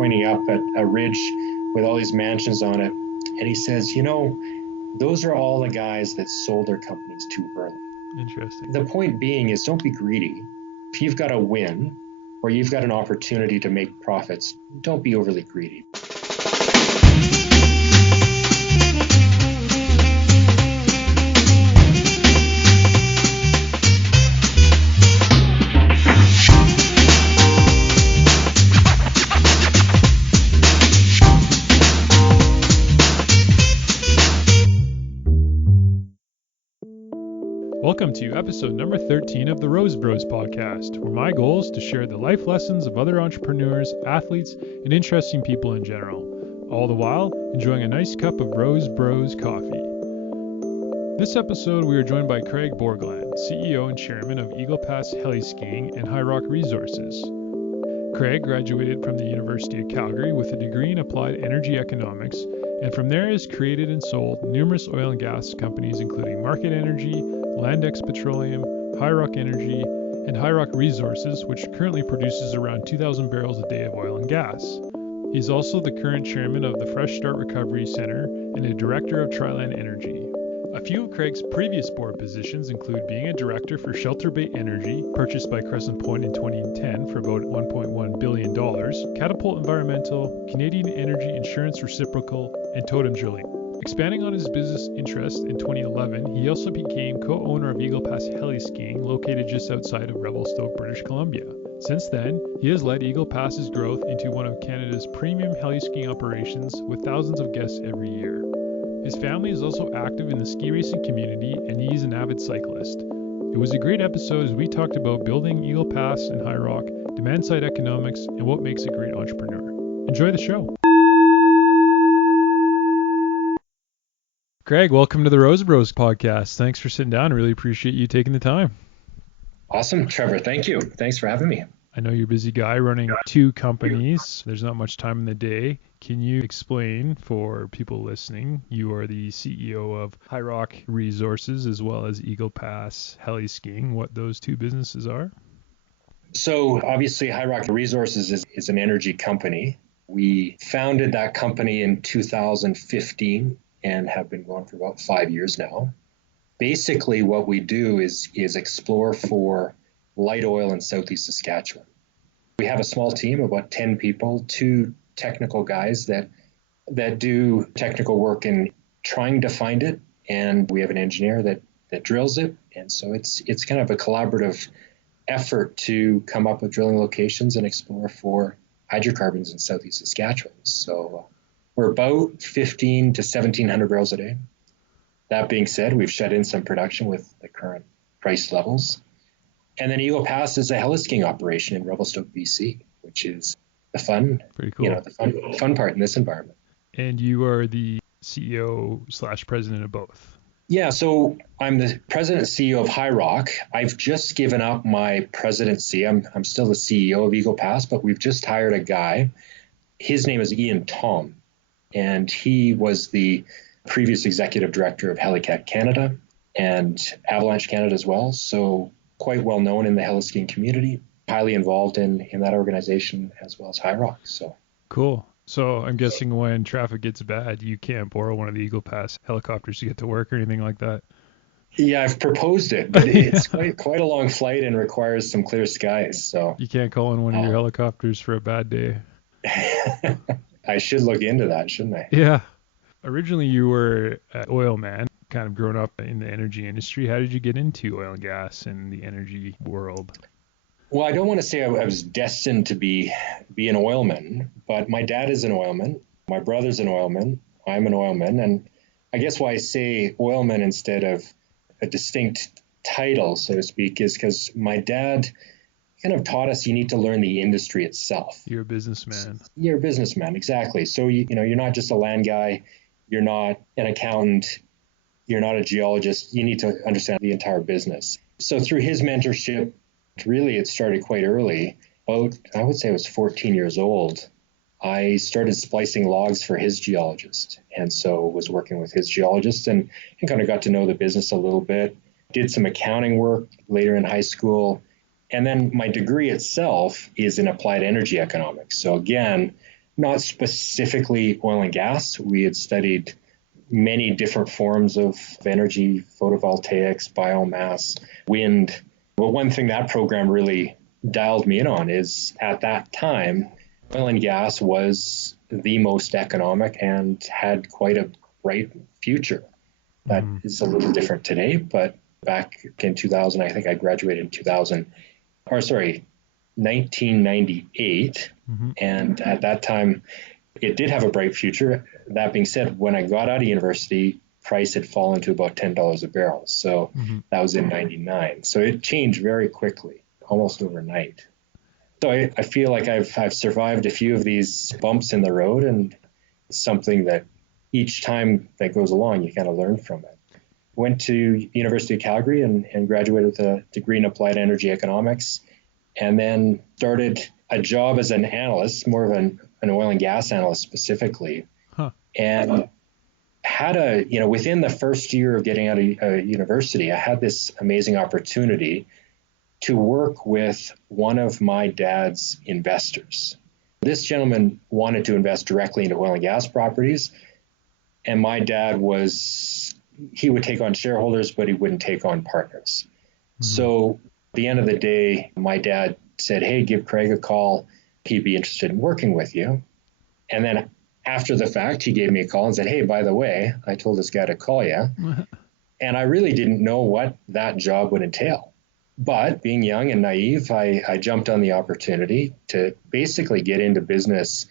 pointing up at a ridge with all these mansions on it. And he says, those are all the guys that sold their companies too early. Interesting. The point being is don't be greedy. If you've got a win or you've got an opportunity to make profits, don't be overly greedy. Welcome to episode number 13 of the Rose Bros podcast, where my goal is to share the life lessons of other entrepreneurs, athletes, and interesting people in general, all the while enjoying a nice cup of Rose Bros coffee. This episode, we are joined by Craig Borgland, CEO and Chairman of Eagle Pass Heliskiing and Highrock Resources. Craig graduated from the University of Calgary with a degree in applied energy economics, and from there has created and sold numerous oil and gas companies including Market Energy, Landex Petroleum, Highrock Energy, and Highrock Resources, which currently produces around 2,000 barrels a day of oil and gas. He is also the current chairman of the Fresh Start Recovery Center and a director of Triland Energy. A few of Craig's previous board positions include being a director for Shelter Bay Energy, purchased by Crescent Point in 2010 for about $1.1 billion, Catapult Environmental, Canadian Energy Insurance Reciprocal, and Totem Drilling. Expanding on his business interest in 2011, he also became co-owner of Eagle Pass Heliskiing, located just outside of Revelstoke, British Columbia. Since then, he has led Eagle Pass's growth into one of Canada's premium heliskiing operations with thousands of guests every year. His family is also active in the ski racing community, and he is an avid cyclist. It was a great episode as we talked about building Eagle Pass and Highrock, demand-side economics, and what makes a great entrepreneur. Enjoy the show. Craig, welcome to the Rose Bros podcast. Thanks for sitting down. I really appreciate you taking the time. Awesome, Trevor. Thank you. Thanks for having me. I know you're a busy guy running two companies. There's not much time in the day. Can you explain for people listening, you are the CEO of Highrock Resources as well as Eagle Pass Heliskiing, what those two businesses are? So obviously Highrock Resources is an energy company. We founded that company in 2015 and have been going for about 5 years now. Basically what we do is explore for light oil in Southeast Saskatchewan. We have a small team, about 10 people, 2 technical guys that do technical work in trying to find it, and we have an engineer that drills it. And so it's kind of a collaborative effort to come up with drilling locations and explore for hydrocarbons in Southeast Saskatchewan. So we're about 1,500 to 1,700 barrels a day. That being said, we've shut in some production with the current price levels. And then Eagle Pass is a heliskiing operation in Revelstoke, BC, which is the fun, pretty cool. The fun part in this environment. And you are the CEO/president of both. Yeah, so I'm the president and CEO of Highrock. I've just given up my presidency. I'm still the CEO of Eagle Pass, but we've just hired a guy. His name is Ian Tom, and he was the previous executive director of Helicat Canada and Avalanche Canada as well. So quite well known in the heliskiing community, highly involved in that organization as well as Highrock. So cool. So I'm guessing when traffic gets bad, you can't borrow one of the Eagle Pass helicopters to get to work or anything like that. Yeah, I've proposed it, but it's quite a long flight and requires some clear skies. So you can't call in one of your helicopters for a bad day. I should look into that, shouldn't I? Yeah. Originally, you were an oil man, kind of grown up in the energy industry. How did you get into oil and gas and the energy world? Well, I don't want to say I was destined to be an oilman, but my dad is an oilman. My brother's an oilman. I'm an oilman. And I guess why I say oilman instead of a distinct title, so to speak, is because my dad kind of taught us you need to learn the industry itself. You're a businessman. You're a businessman, exactly. So, you're not just a land guy. You're not an accountant. You're not a geologist. You need to understand the entire business. So through his mentorship, really it started quite early. I would say I was 14 years old. I started splicing logs for his geologist. And so was working with his geologist and kind of got to know the business a little bit. Did some accounting work later in high school. And then my degree itself is in applied energy economics. So again, not specifically oil and gas. We had studied many different forms of energy, photovoltaics, biomass, wind. But one thing that program really dialed me in on is at that time, oil and gas was the most economic and had quite a bright future. That is a little different today, but back in 2000, I think I graduated in 1998. And at that time, it did have a bright future. That being said, when I got out of university, price had fallen to about $10 a barrel. So that was in 99. So it changed very quickly, almost overnight. So I feel like I've survived a few of these bumps in the road, and it's something that each time that goes along, you kind of learn from it. Went to University of Calgary and graduated with a degree in applied energy economics, and then started a job as an analyst, more of an oil and gas analyst specifically. And had within the first year of getting out of university, I had this amazing opportunity to work with one of my dad's investors. This gentleman wanted to invest directly into oil and gas properties, and my dad he would take on shareholders, but he wouldn't take on partners. So at the end of the day, my dad said, hey, give Craig a call. He'd be interested in working with you. And then after the fact, he gave me a call and said, hey, by the way, I told this guy to call you. And I really didn't know what that job would entail. But being young and naive, I jumped on the opportunity to basically get into business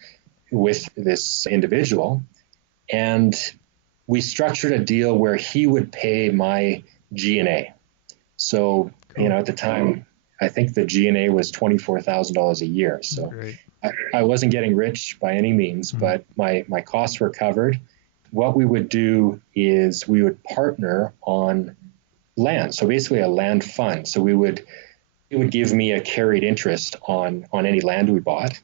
with this individual. And we structured a deal where he would pay my G&A. So, at the time, I think the G&A was $24,000 a year. So I wasn't getting rich by any means, but my costs were covered. What we would do is we would partner on land. So basically a land fund. So it would give me a carried interest on any land we bought,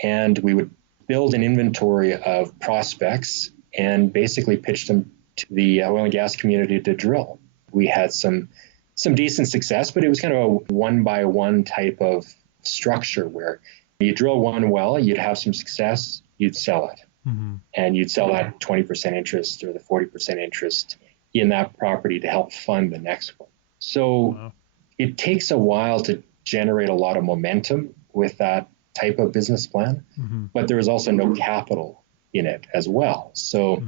and we would build an inventory of prospects and basically pitch them to the oil and gas community to drill. We had some decent success, but it was kind of a one-by-one type of structure where you drill one well, you'd have some success, you'd sell it. And you'd sell that 20% interest or the 40% interest in that property to help fund the next one. So it takes a while to generate a lot of momentum with that type of business plan, but there was also no capital in it as well. So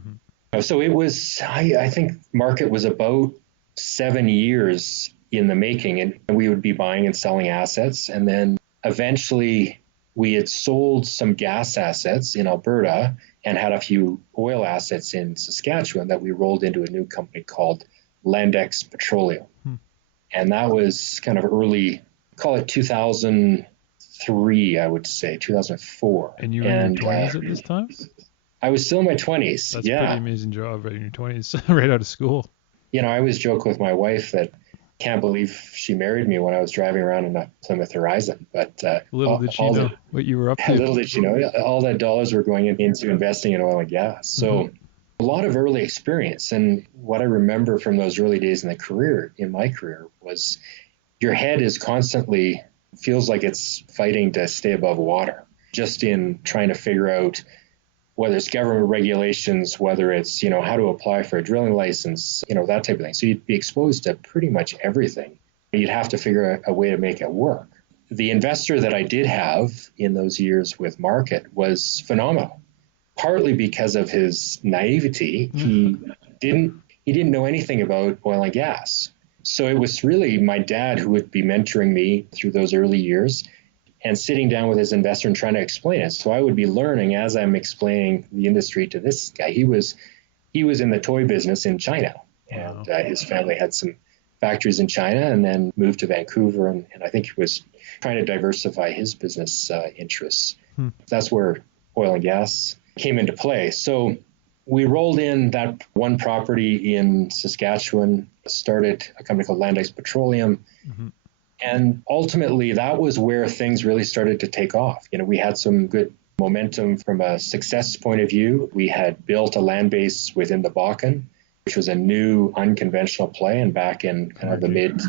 it was, I think market was about 7 years in the making, and we would be buying and selling assets. And then eventually we had sold some gas assets in Alberta and had a few oil assets in Saskatchewan that we rolled into a new company called Landex Petroleum. And that was kind of early, call it 2003, I would say, 2004. And you were in your 20s at this time? I was still in my 20s. That's a pretty amazing job right in your 20s, right out of school. I always joke with my wife that I can't believe she married me when I was driving around in a Plymouth Horizon. But little did she know what you were up to. Little did she know, all the dollars were going into investing in oil and gas. So a lot of early experience. And what I remember from those early days in my career, was your head is constantly, feels like it's fighting to stay above water, just in trying to figure out whether it's government regulations, whether it's, how to apply for a drilling license, that type of thing. So you'd be exposed to pretty much everything. You'd have to figure out a way to make it work. The investor that I did have in those years with market was phenomenal, partly because of his naivety. He didn't know anything about oil and gas. So it was really my dad who would be mentoring me through those early years and sitting down with his investor and trying to explain it. So I would be learning as I'm explaining the industry to this guy. He was in the toy business in China, and his family had some factories in China and then moved to Vancouver. And I think he was trying to diversify his business interests. That's where oil and gas came into play. So we rolled in that one property in Saskatchewan, started a company called Landex Petroleum. And ultimately, that was where things really started to take off. We had some good momentum from a success point of view. We had built a land base within the Bakken, which was a new unconventional play. And back in kind of the mid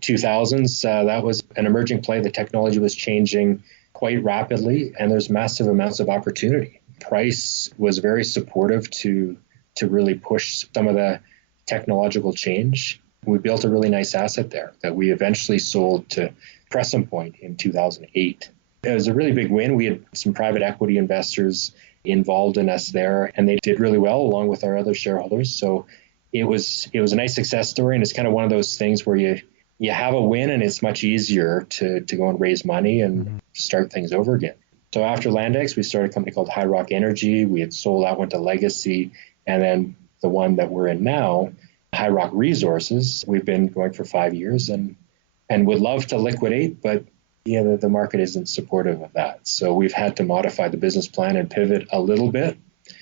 2000s, that was an emerging play. The technology was changing. quite rapidly, and there's massive amounts of opportunity. Price was very supportive to really push some of the technological change. We built a really nice asset there that we eventually sold to Crescent Point in 2008. It was a really big win. We had some private equity investors involved in us there, and they did really well along with our other shareholders. So it was a nice success story, and it's kind of one of those things where you have a win, and it's much easier to go and raise money and start things over again. So after Landex, we started a company called Highrock Energy. We had sold that one to Legacy, and then the one that we're in now, Highrock Resources, we've been going for 5 years and would love to liquidate, but the market isn't supportive of that. So we've had to modify the business plan and pivot a little bit.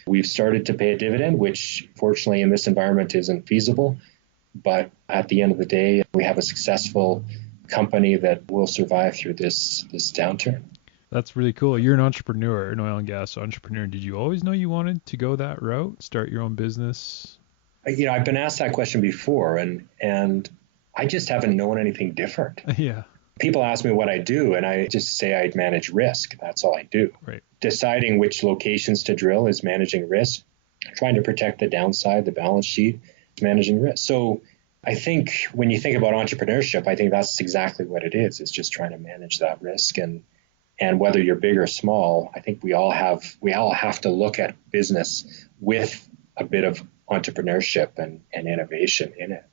We've started to pay a dividend, which fortunately in this environment isn't feasible. But at the end of the day, we have a successful company that will survive through this downturn. That's really cool. You're an entrepreneur, an oil and gas entrepreneur. Did you always know you wanted to go that route, start your own business? I've been asked that question before, and I just haven't known anything different. Yeah. People ask me what I do, and I just say I manage risk. That's all I do. Right. Deciding which locations to drill is managing risk. Trying to protect the downside, the balance sheet, is managing risk. So I think when you think about entrepreneurship, I think that's exactly what it is. It's just trying to manage that risk. And whether you're big or small, I think we all have to look at business with a bit of entrepreneurship and innovation in it.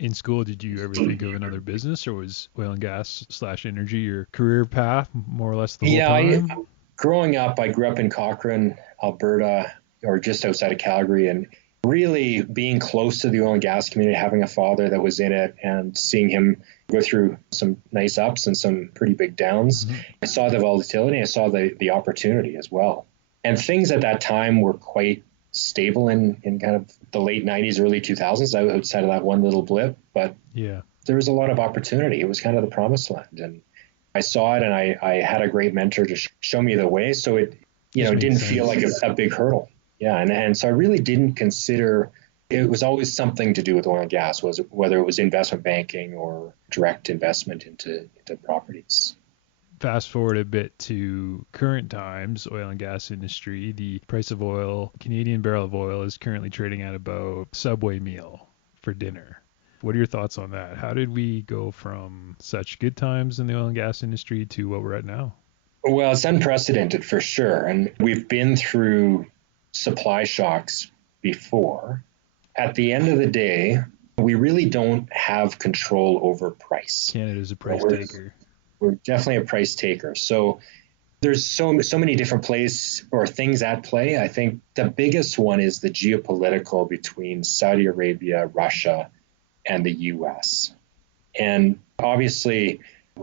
In school, did you ever think of another business, or was oil and gas / energy your career path more or less the whole time? Growing up, I grew up in Cochrane, Alberta, or just outside of Calgary, and really being close to the oil and gas community, having a father that was in it and seeing him go through some nice ups and some pretty big downs. Mm-hmm. I saw the volatility, I saw the opportunity as well. And things at that time were quite stable in kind of the late 90s, early 2000s, outside of that one little blip. But there was a lot of opportunity. It was kind of the promised land. And I saw it, and I had a great mentor to show me the way. So it didn't feel like a big hurdle. Yeah. And so I really didn't consider, it was always something to do with oil and gas, whether it was investment banking or direct investment into properties. Fast forward a bit to current times, oil and gas industry, the price of oil, Canadian barrel of oil is currently trading at about Subway meal for dinner. What are your thoughts on that? How did we go from such good times in the oil and gas industry to what we're at now? Well, it's unprecedented for sure. And we've been through supply shocks before. At the end of the day, we really don't have control over price. Canada's a price taker. We're definitely a price taker. So there's so many different plays or things at play. I think the biggest one is the geopolitical between Saudi Arabia, Russia, and the U.S. And obviously,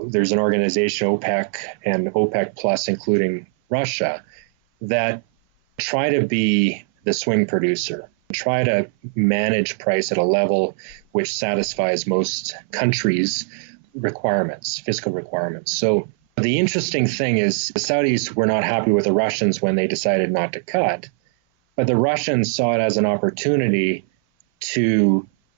there's an organization, OPEC and OPEC Plus, including Russia, that try to be the swing producer, try to manage price at a level which satisfies most countries' requirements, fiscal requirements. So the interesting thing is the Saudis were not happy with the Russians when they decided not to cut, but the Russians saw it as an opportunity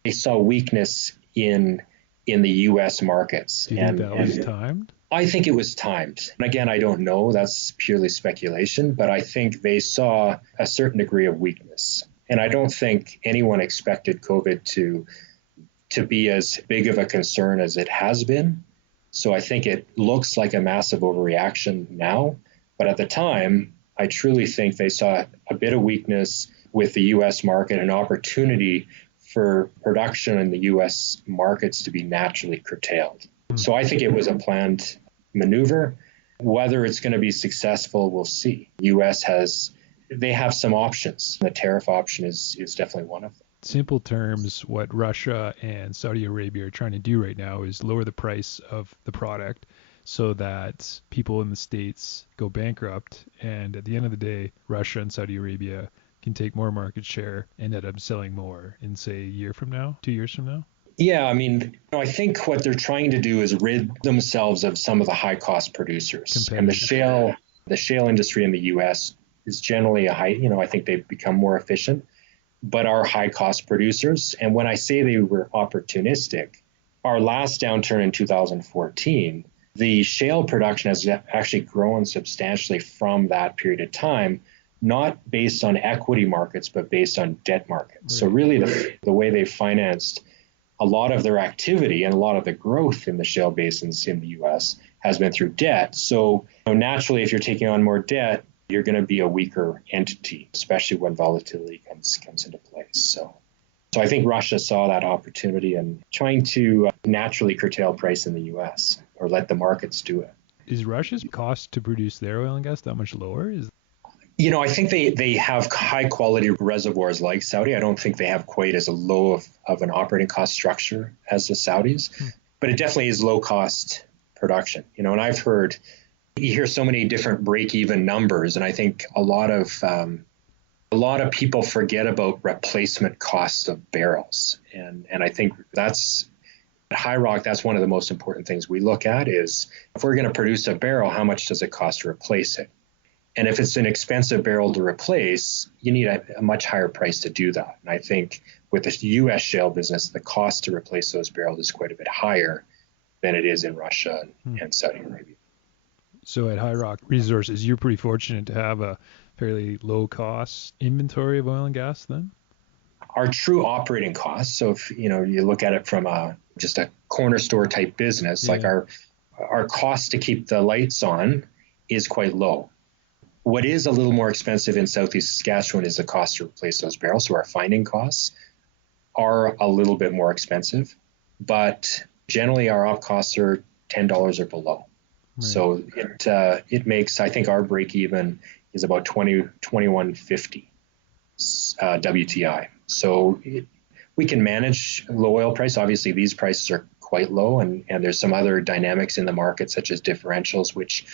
they saw weakness in the U.S. markets. Do you think that was timed? I think it was timed. And again, I don't know. That's purely speculation, but I think they saw a certain degree of weakness. And I don't think anyone expected COVID to be as big of a concern as it has been. So I think it looks like a massive overreaction now. But at the time, I truly think they saw a bit of weakness with the U.S. market, an opportunity for production in the U.S. markets to be naturally curtailed. So I think it was a planned maneuver. Whether it's going to be successful, we'll see. U.S. they have some options. The tariff option is definitely one of them. Simple terms, what Russia and Saudi Arabia are trying to do right now is lower the price of the product so that people in the States go bankrupt. And at the end of the day, Russia and Saudi Arabia can take more market share and end up selling more in, say, a year from now, 2 years from now? Yeah, I mean, I think what they're trying to do is rid themselves of some of the high-cost producers. And the shale industry in the U.S. is generally I think they've become more efficient, but are high-cost producers. And when I say they were opportunistic, our last downturn in 2014, The shale production has actually grown substantially from that period of time, not based on equity markets, but based on debt markets. Right. So really the way they financed a lot of their activity and a lot of the growth in the shale basins in the U.S. has been through debt. So naturally, if you're taking on more debt, you're going to be a weaker entity, especially when volatility comes into place. So I think Russia saw that opportunity and trying to naturally curtail price in the U.S. or let the markets do it. Is Russia's cost to produce their oil and gas that much lower? I think they have high quality reservoirs like Saudi. I don't think they have quite as low of an operating cost structure as the Saudis, but it definitely is low cost production. And I've heard, you hear so many different break-even numbers, and I think a lot of people forget about replacement costs of barrels. And I think that's at Highrock, that's one of the most important things we look at is if we're going to produce a barrel, how much does it cost to replace it? And if it's an expensive barrel to replace, you need a much higher price to do that. And I think with the U.S. shale business, the cost to replace those barrels is quite a bit higher than it is in Russia and Saudi Arabia. So at Highrock Resources, you're pretty fortunate to have a fairly low-cost inventory of oil and gas then? Our true operating costs, so if you look at it from just a corner store type business, like our cost to keep the lights on is quite low. What is a little more expensive in Southeast Saskatchewan is the cost to replace those barrels. So our finding costs are a little bit more expensive, but generally our op costs are $10 or below. Right. So it makes, I think our break even is about $21.50 WTI. So we can manage low oil price. Obviously these prices are quite low and there's some other dynamics in the market such as differentials, which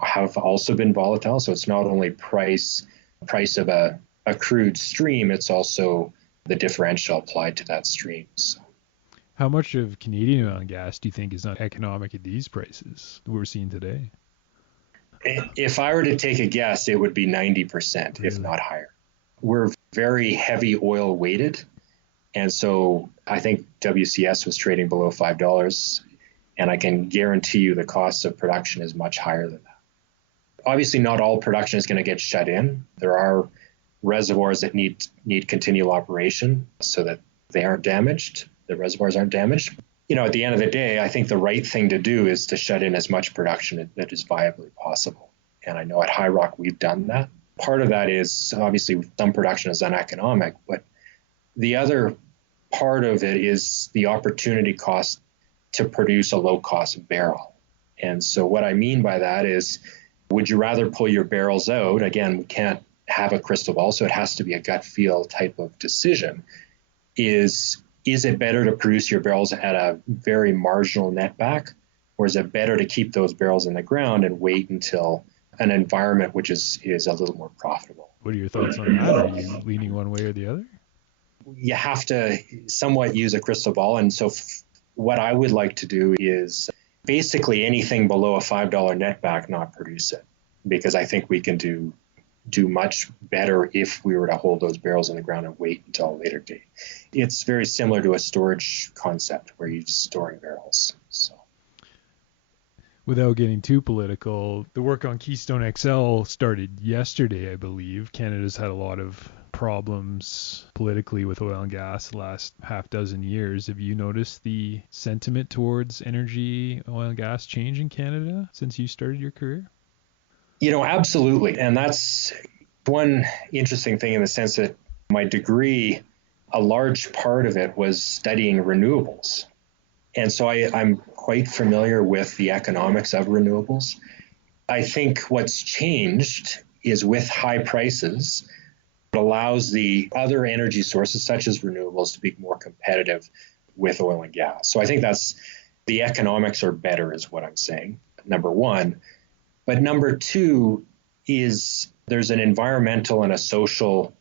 have also been volatile. So it's not only price of a crude stream, it's also the differential applied to that stream. So. How much of Canadian oil and gas do you think is not economic at these prices that we're seeing today? If I were to take a guess, it would be 90%, really? If not higher. We're very heavy oil weighted. And so I think WCS was trading below $5. And I can guarantee you the cost of production is much higher than that. Obviously, not all production is going to get shut in. There are reservoirs that need continual operation so that they aren't damaged. The reservoirs aren't damaged. At the end of the day, I think the right thing to do is to shut in as much production that is viably possible. And I know at Highrock, we've done that. Part of that is obviously some production is uneconomic, but the other part of it is the opportunity cost to produce a low cost barrel. And so what I mean by that is, would you rather pull your barrels out? Again, we can't have a crystal ball, so it has to be a gut feel type of decision. Is it better to produce your barrels at a very marginal netback, or is it better to keep those barrels in the ground and wait until an environment which is a little more profitable? What are your thoughts on that? Are you leaning one way or the other? You have to somewhat use a crystal ball. And so what I would like to do is basically anything below a $5 netback, not produce it, because I think we can do much better if we were to hold those barrels in the ground and wait until a later date. It's very similar to a storage concept where you're just storing barrels. So, without getting too political, the work on Keystone XL started yesterday, I believe. Canada's had a lot of problems politically with oil and gas the last half dozen years. Have you noticed the sentiment towards energy, oil and gas change in Canada since you started your career? Absolutely. And that's one interesting thing in the sense that my degree, a large part of it was studying renewables. And so I'm quite familiar with the economics of renewables. I think what's changed is with high prices, it allows the other energy sources such as renewables to be more competitive with oil and gas. So I think that's the economics are better is what I'm saying, number one. But number two is there's an environmental and a social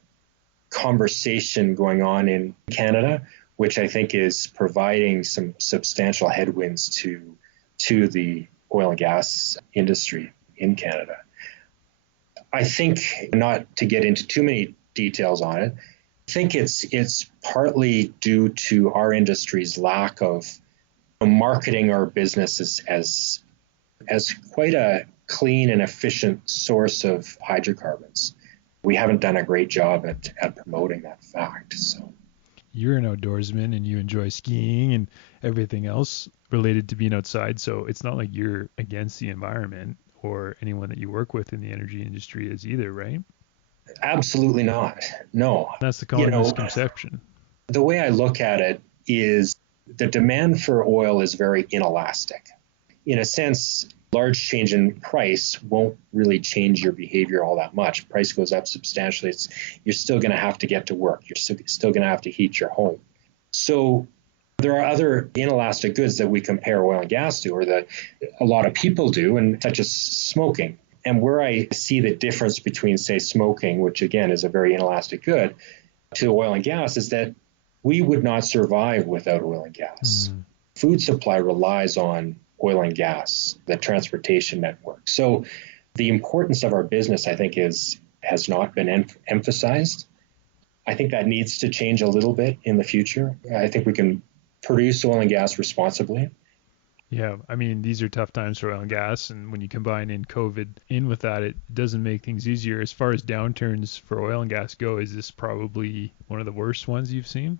conversation going on in Canada, which I think is providing some substantial headwinds to the oil and gas industry in Canada. I think, not to get into too many details on it, I think it's partly due to our industry's lack of marketing our businesses as as quite a clean and efficient source of hydrocarbons. We haven't done a great job at promoting that fact. So you're an outdoorsman and you enjoy skiing and everything else related to being outside. So it's not like you're against the environment or anyone that you work with in the energy industry is either, right? Absolutely not. No. That's the common misconception. The way I look at it is the demand for oil is very inelastic. In a sense, large change in price won't really change your behavior all that much. Price goes up substantially. You're still going to have to get to work. You're still going to have to heat your home. So there are other inelastic goods that we compare oil and gas to, or that a lot of people do, and such as smoking. And where I see the difference between, say, smoking, which again is a very inelastic good, to oil and gas, is that we would not survive without oil and gas. Food supply relies on oil and gas, the transportation network. So the importance of our business, I think, has not been emphasized. I think that needs to change a little bit in the future. I think we can produce oil and gas responsibly. Yeah, I mean, these are tough times for oil and gas, and when you combine in COVID in with that, it doesn't make things easier. As far as downturns for oil and gas go, is this probably one of the worst ones you've seen?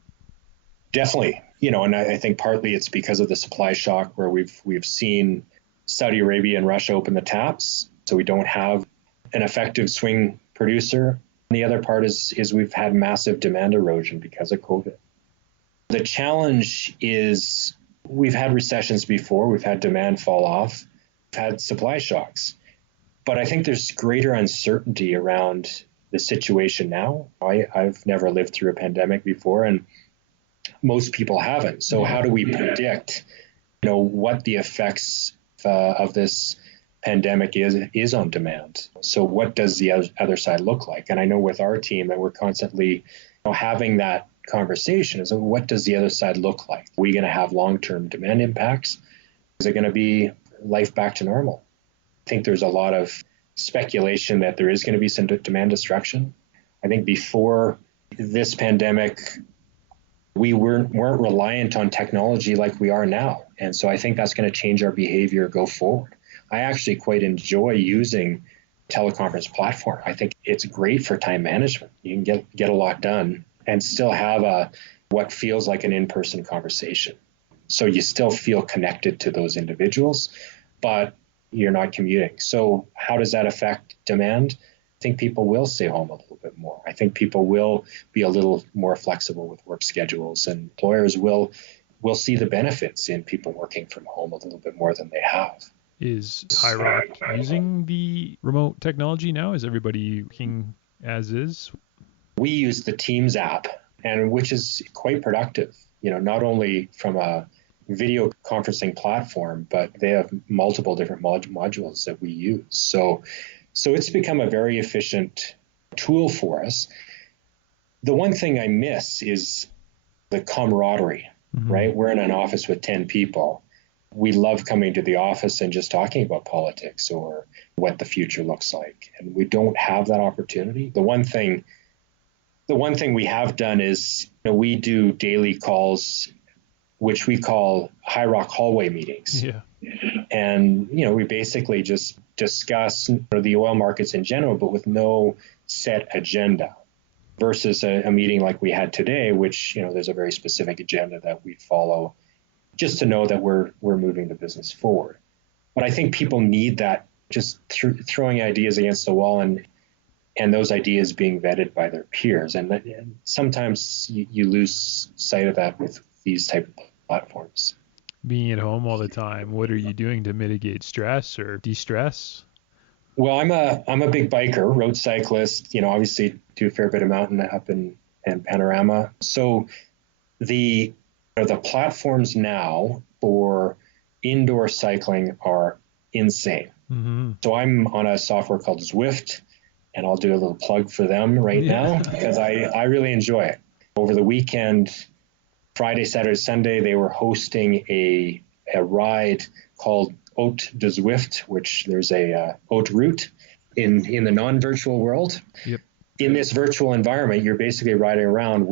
Definitely, and I think partly it's because of the supply shock where we've seen Saudi Arabia and Russia open the taps, so we don't have an effective swing producer. And the other part is we've had massive demand erosion because of COVID. The challenge is we've had recessions before, we've had demand fall off, we've had supply shocks, but I think there's greater uncertainty around the situation now. I've never lived through a pandemic before, and most people haven't. So how do we predict, what the effects of this pandemic is on demand? So what does the other side look like? And I know with our team that we're constantly having that conversation is, what does the other side look like? Are we going to have long-term demand impacts? Is it going to be life back to normal? I think there's a lot of speculation that there is going to be some demand destruction. I think before this pandemic, we weren't reliant on technology like we are now. And so I think that's going to change our behavior go forward. I actually quite enjoy using teleconference platform. I think it's great for time management. You can get a lot done and still have what feels like an in-person conversation. So you still feel connected to those individuals, but you're not commuting. So how does that affect demand? I think people will stay home a little bit more. I think people will be a little more flexible with work schedules, and employers will see the benefits in people working from home a little bit more than they have. Is Highrock using the remote technology now? Is everybody working as is? We use the Teams app, and which is quite productive, not only from a video conferencing platform, but they have multiple different modules that we use. So it's become a very efficient tool for us. The one thing I miss is the camaraderie, right? We're in an office with 10 people. We love coming to the office and just talking about politics or what the future looks like. And we don't have that opportunity. The one thing we have done is we do daily calls, which we call Highrock hallway meetings. Yeah. And, we basically just discuss the oil markets in general, but with no set agenda versus a meeting like we had today, which, there's a very specific agenda that we follow just to know that we're moving the business forward. But I think people need that, just throwing ideas against the wall and those ideas being vetted by their peers. And sometimes you lose sight of that with these type of platforms. Being at home all the time, what are you doing to mitigate stress or de-stress? Well, I'm a big biker, road cyclist, obviously do a fair bit of mountain up and panorama. So the platforms now for indoor cycling are insane. So I'm on a software called Zwift, and I'll do a little plug for them right now because I really enjoy it. Over the weekend, Friday, Saturday, Sunday, they were hosting a ride called Haute de Zwift, which there's a haute route in the non-virtual world. Yep. In this virtual environment, you're basically riding around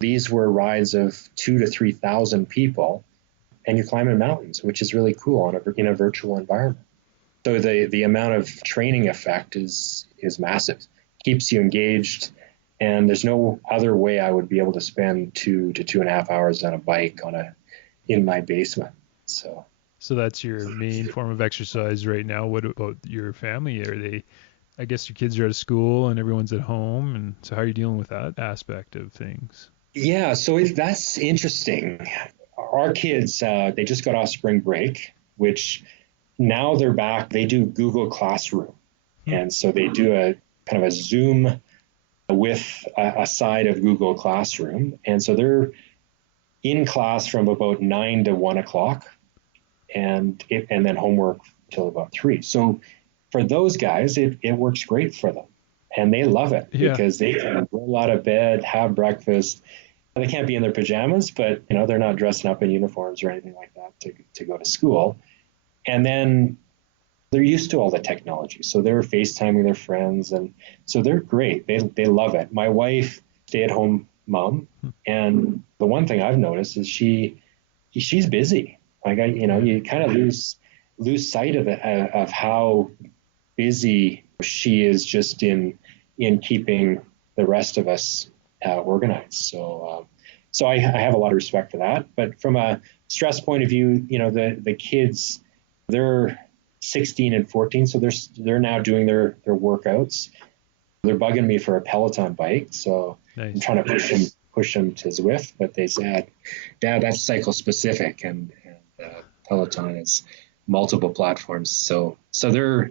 these were rides of 2,000 to 3,000 people and you're climbing mountains, which is really cool in a virtual environment. So the amount of training effect is massive. Keeps you engaged, and there's no other way I would be able to spend 2 to 2.5 hours on a bike in my basement. So that's your main form of exercise right now. What about your family? I guess your kids are out of school and everyone's at home, and so how are you dealing with that aspect of things? Yeah, so that's interesting. Our kids, they just got off spring break, which now they're back. They do Google Classroom. And so they do a kind of a Zoom with a side of Google Classroom. And so they're in class from about 9 to 1 o'clock and then homework till about 3. So for those guys, it works great for them. And they love it because they can roll out of bed, have breakfast. They can't be in their pajamas, but they're not dressing up in uniforms or anything like that to go to school. And then they're used to all the technology. So they're FaceTiming their friends. And so they're great. They love it. My wife, stay-at-home mom. And the one thing I've noticed is she's busy. Like, you kind of lose sight of it, of how busy she is just in keeping the rest of us organized. So I have a lot of respect for that. But from a stress point of view, the kids, they're 16 and 14, so they're now doing their workouts. They're bugging me for a Peloton bike, so nice. I'm trying to push them to Zwift, but they said, Dad, that's cycle specific, and Peloton is multiple platforms. So they're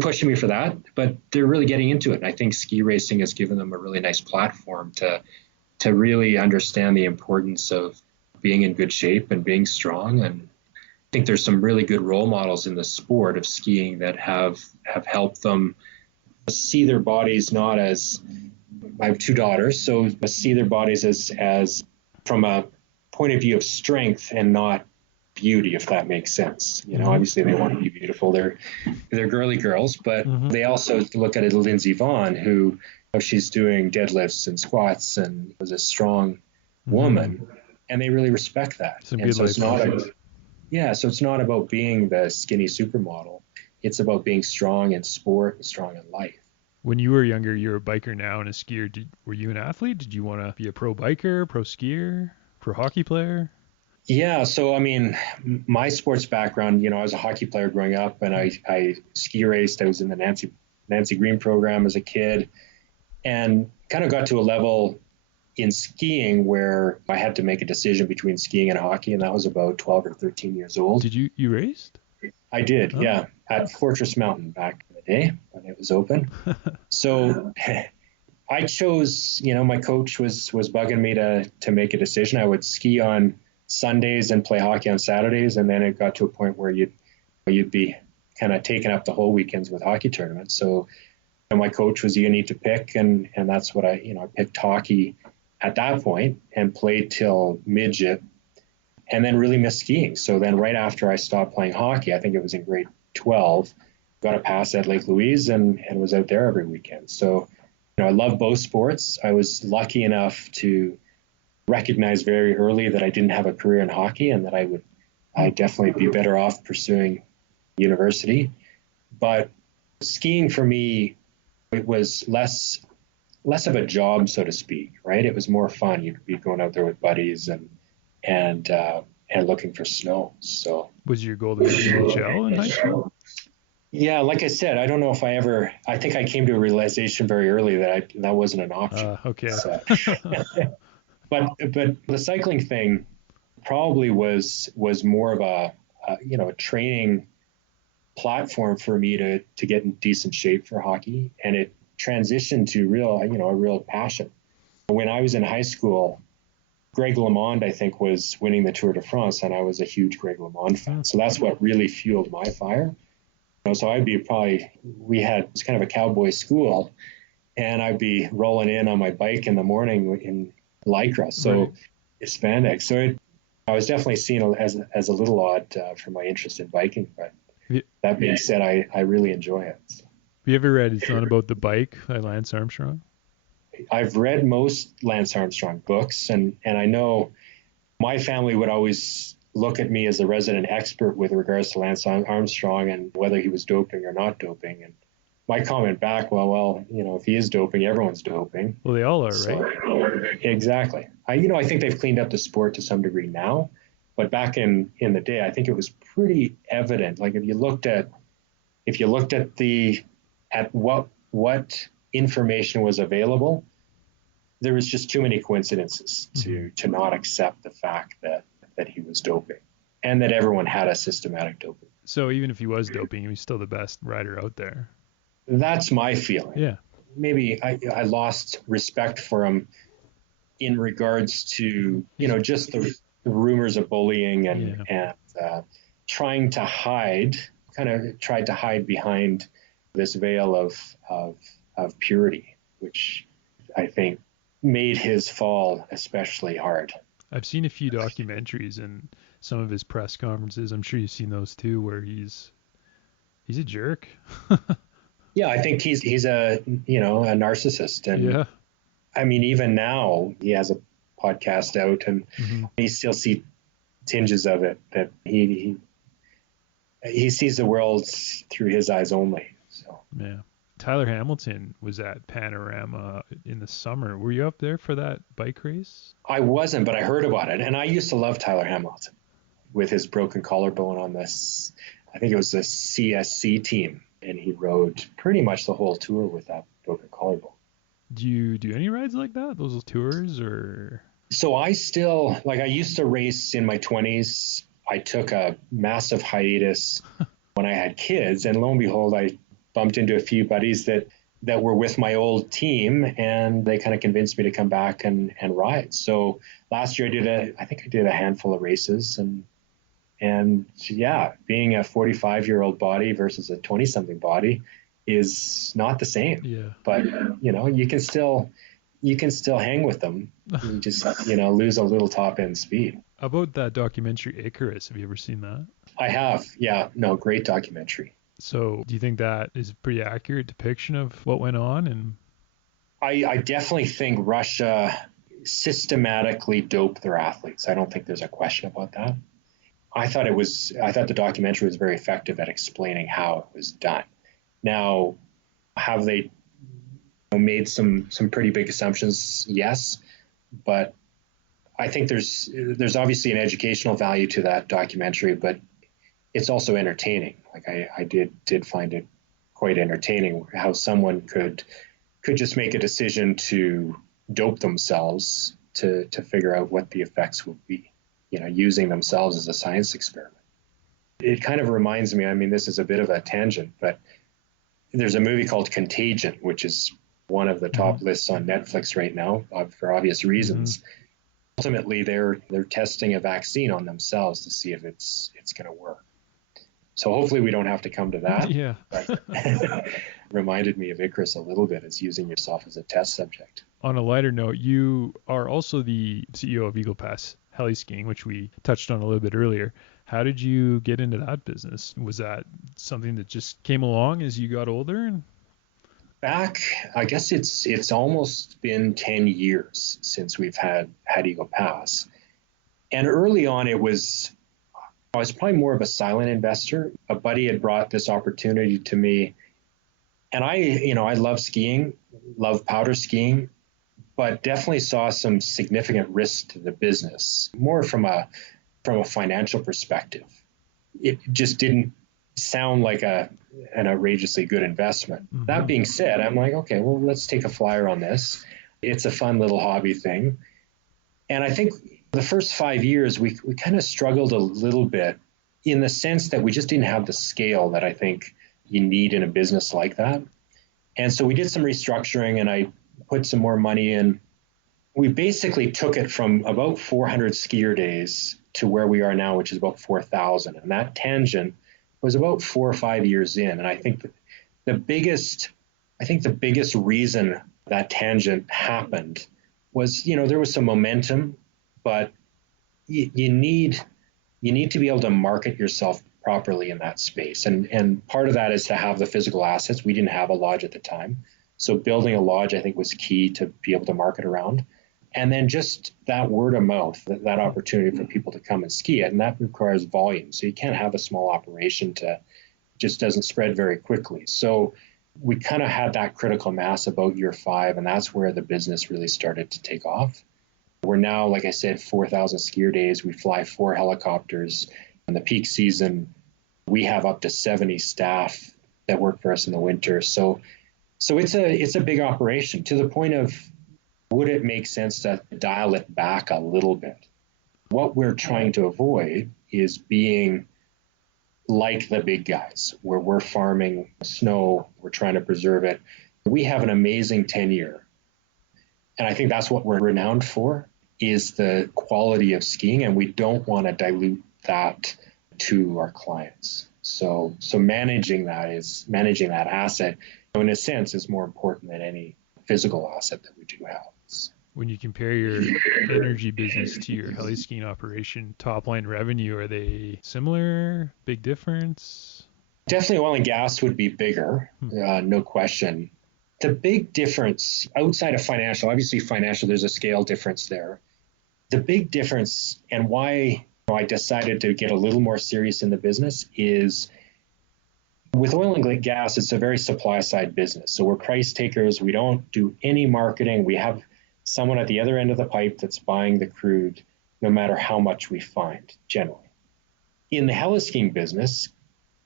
pushing me for that, but they're really getting into it. And I think ski racing has given them a really nice platform to really understand the importance of being in good shape and being strong. And I think there's some really good role models in the sport of skiing that have helped them see their bodies not as, I have 2 daughters, so see their bodies as from a point of view of strength and not beauty, if that makes sense. Obviously they want to be beautiful. They're girly girls, but they also look at Lindsey Vonn, who she's doing deadlifts and squats and was a strong woman, and they really respect that. And so it's not about being the skinny supermodel. It's about being strong in sport and strong in life. When you were younger, you're a biker now and a skier. Were you an athlete? Did you want to be a pro biker, pro skier, pro hockey player? Yeah, so I mean, my sports background, I was a hockey player growing up, and I ski raced. I was in the Nancy Green program as a kid, and kind of got to a level in skiing where I had to make a decision between skiing and hockey, and that was about 12 or 13 years old. Did you raced? I did, yeah, at Fortress Mountain back in the day when it was open. So I chose, my coach was bugging me to make a decision. I would ski on Sundays and play hockey on Saturdays, and then it got to a point where you'd be kind of taking up the whole weekends with hockey tournaments. So my coach was, you need to pick, and that's what I picked hockey at that point and played till midget, and then really missed skiing. So then right after I stopped playing hockey, I think it was in grade 12, got a pass at Lake Louise and was out there every weekend. So I love both sports. I was lucky enough to recognize very early that I didn't have a career in hockey and that I'd definitely be better off pursuing university. But skiing for me, it was less of a job, so to speak, right? It was more fun. You'd be going out there with buddies and looking for snow. So was your goal to make the NHL in high school? Yeah, like I said, I don't know if I think I came to a realization very early that wasn't an option. Okay. So. But the cycling thing probably was more of a training platform for me to get in decent shape for hockey, and it transitioned to a real passion. When I was in high school, Greg LeMond, I think, was winning the Tour de France, and I was a huge Greg LeMond fan. So that's what really fueled my fire. So I'd be it's kind of a cowboy school, and I'd be rolling in on my bike in the morning in Lycra, so spandex. So I was definitely seen as a little odd for my interest in biking, but that being said, I really enjoy it. So. Have you ever read It's Not About the Bike by Lance Armstrong? I've read most Lance Armstrong books, and I know my family would always look at me as a resident expert with regards to Lance Armstrong and whether he was doping or not doping. And my comment back, well, if he is doping, everyone's doping. Well, they all are, right? Exactly. I think they've cleaned up the sport to some degree now, but back in the day, I think it was pretty evident. Like if you looked at what information was available, there was just too many coincidences to not accept the fact that he was doping and that everyone had a systematic doping. So even if he was doping, he was still the best rider out there. That's my feeling. Yeah. Maybe I lost respect for him in regards to, just the rumors of bullying and trying to hide behind this veil of purity, which I think made his fall especially hard. I've seen a few documentaries and some of his press conferences. I'm sure you've seen those too, where he's a jerk. Yeah, I think he's a narcissist, and yeah. I mean, even now he has a podcast out, and you still see tinges of it, that he sees the world through his eyes only. So yeah. Tyler Hamilton was at Panorama in the summer. Were you up there for that bike race? I wasn't, but I heard about it, and I used to love Tyler Hamilton with his broken collarbone on this. I think it was the CSC team, and he rode pretty much the whole tour with that broken collarbone. Do you do any rides like that, those tours, or? So I used to race in my 20s. I took a massive hiatus when I had kids, and lo and behold, I bumped into a few buddies that were with my old team, and they kind of convinced me to come back and ride. So last year I did a handful of races, and yeah, being a 45-year-old body versus a 20-something body is not the same. Yeah. But you can still hang with them. You just lose a little top end speed. How about that documentary Icarus? Have you ever seen that? I have. Yeah. No, great documentary. So do you think that is a pretty accurate depiction of what went on? And I definitely think Russia systematically doped their athletes. I don't think there's a question about that. I thought the documentary was very effective at explaining how it was done. Now, have they made some pretty big assumptions? Yes, but I think there's obviously an educational value to that documentary, but it's also entertaining. Like I did find it quite entertaining how someone could just make a decision to dope themselves to figure out what the effects would be, using themselves as a science experiment. It kind of reminds me, I mean, this is a bit of a tangent, but there's a movie called Contagion, which is one of the top lists on Netflix right now for obvious reasons. Ultimately, they're testing a vaccine on themselves to see if it's going to work. So hopefully we don't have to come to that. Yeah. But reminded me of Icarus a little bit, as using yourself as a test subject. On a lighter note, you are also the CEO of Eagle Pass Heliskiing, which we touched on a little bit earlier. How did you get into that business? Was that something that just came along as you got older? Back, I guess it's almost been 10 years since we've had Eagle Pass. And early on, I was probably more of a silent investor. A buddy had brought this opportunity to me. And I love skiing, love powder skiing, but definitely saw some significant risk to the business, more from a financial perspective. It just didn't sound like an outrageously good investment. That being said, I'm like, okay, well, let's take a flyer on this. It's a fun little hobby thing. And I think the first 5 years, we kind of struggled a little bit in the sense that we just didn't have the scale that I think you need in a business like that. And so we did some restructuring, and I put some more money in. We basically took it from about 400 skier days to where we are now, which is about 4,000. And that tangent was about 4 or 5 years in. And I think the biggest reason that tangent happened was, there was some momentum, but you need to be able to market yourself properly in that space. And part of that is to have the physical assets. We didn't have a lodge at the time. So building a lodge, I think, was key to be able to market around. And then just that word of mouth, that opportunity for people to come and ski it, and that requires volume. So you can't have a small operation just doesn't spread very quickly. So we kind of had that critical mass about year 5, and that's where the business really started to take off. We're now, like I said, 4,000 skier days. We fly 4 helicopters. In the peak season, we have up to 70 staff that work for us in the winter. So it's a big operation, to the point of, would it make sense to dial it back a little bit? What we're trying to avoid is being like the big guys, where we're farming snow, we're trying to preserve it. We have an amazing tenure. And I think that's what we're renowned for, is the quality of skiing, and we don't want to dilute that to our clients. So managing that asset, in a sense, is more important than any physical asset that we do have. When you compare your energy business to your heli-skiing operation, top line revenue, are they similar? Big difference? Definitely oil and gas would be bigger, no question. The big difference outside of financial, obviously financial, there's a scale difference there. The big difference, and why I decided to get a little more serious in the business, is with oil and gas, it's a very supply side business. So we're price takers. We don't do any marketing. We have someone at the other end of the pipe that's buying the crude, no matter how much we find, generally. In the heliskiing business,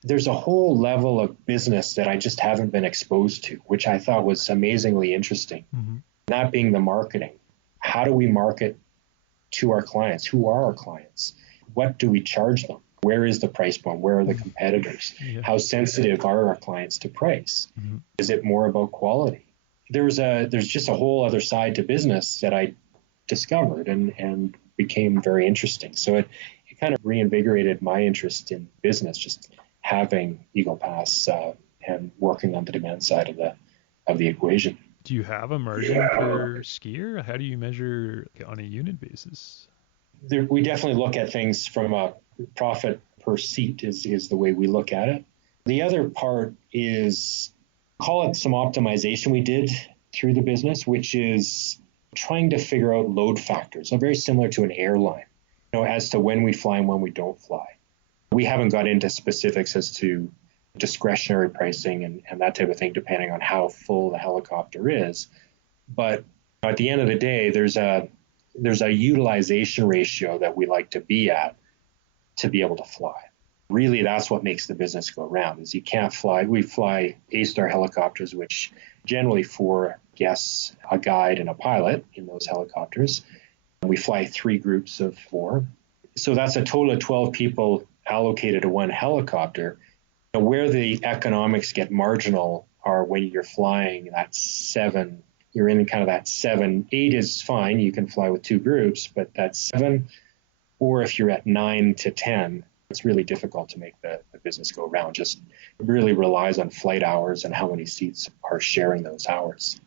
there's a whole level of business that I just haven't been exposed to, which I thought was amazingly interesting. Mm-hmm. That being the marketing. How do we market to our clients? Who are our clients? What do we charge them? Where is the price point? Where are the competitors? Yeah. How sensitive are our clients to price? Mm-hmm. Is it more about quality? There's just a whole other side to business that I discovered and became very interesting. So it kind of reinvigorated my interest in business, just having Eagle Pass and working on the demand side of the equation. Do you have a margin per skier? How do you measure on a unit basis? We definitely look at things from a profit per seat is the way we look at it. The other part is, call it some optimization we did through the business, which is trying to figure out load factors. So very similar to an airline, as to when we fly and when we don't fly. We haven't got into specifics as to discretionary pricing and that type of thing, depending on how full the helicopter is. But at the end of the day, there's a utilization ratio that we like to be at to be able to fly. Really, that's what makes the business go round, is you can't fly. We fly A-Star helicopters, which generally 4 guests, a guide, and a pilot in those helicopters. We fly 3 groups of 4. So that's a total of 12 people allocated to one helicopter. And where the economics get marginal are when you're flying that 7. You're in kind of that 7. 8 is fine. You can fly with 2 groups, but that's 7. Or if you're at 9 to 10, it's really difficult to make the business go round. Just really relies on flight hours and how many seats are sharing those hours.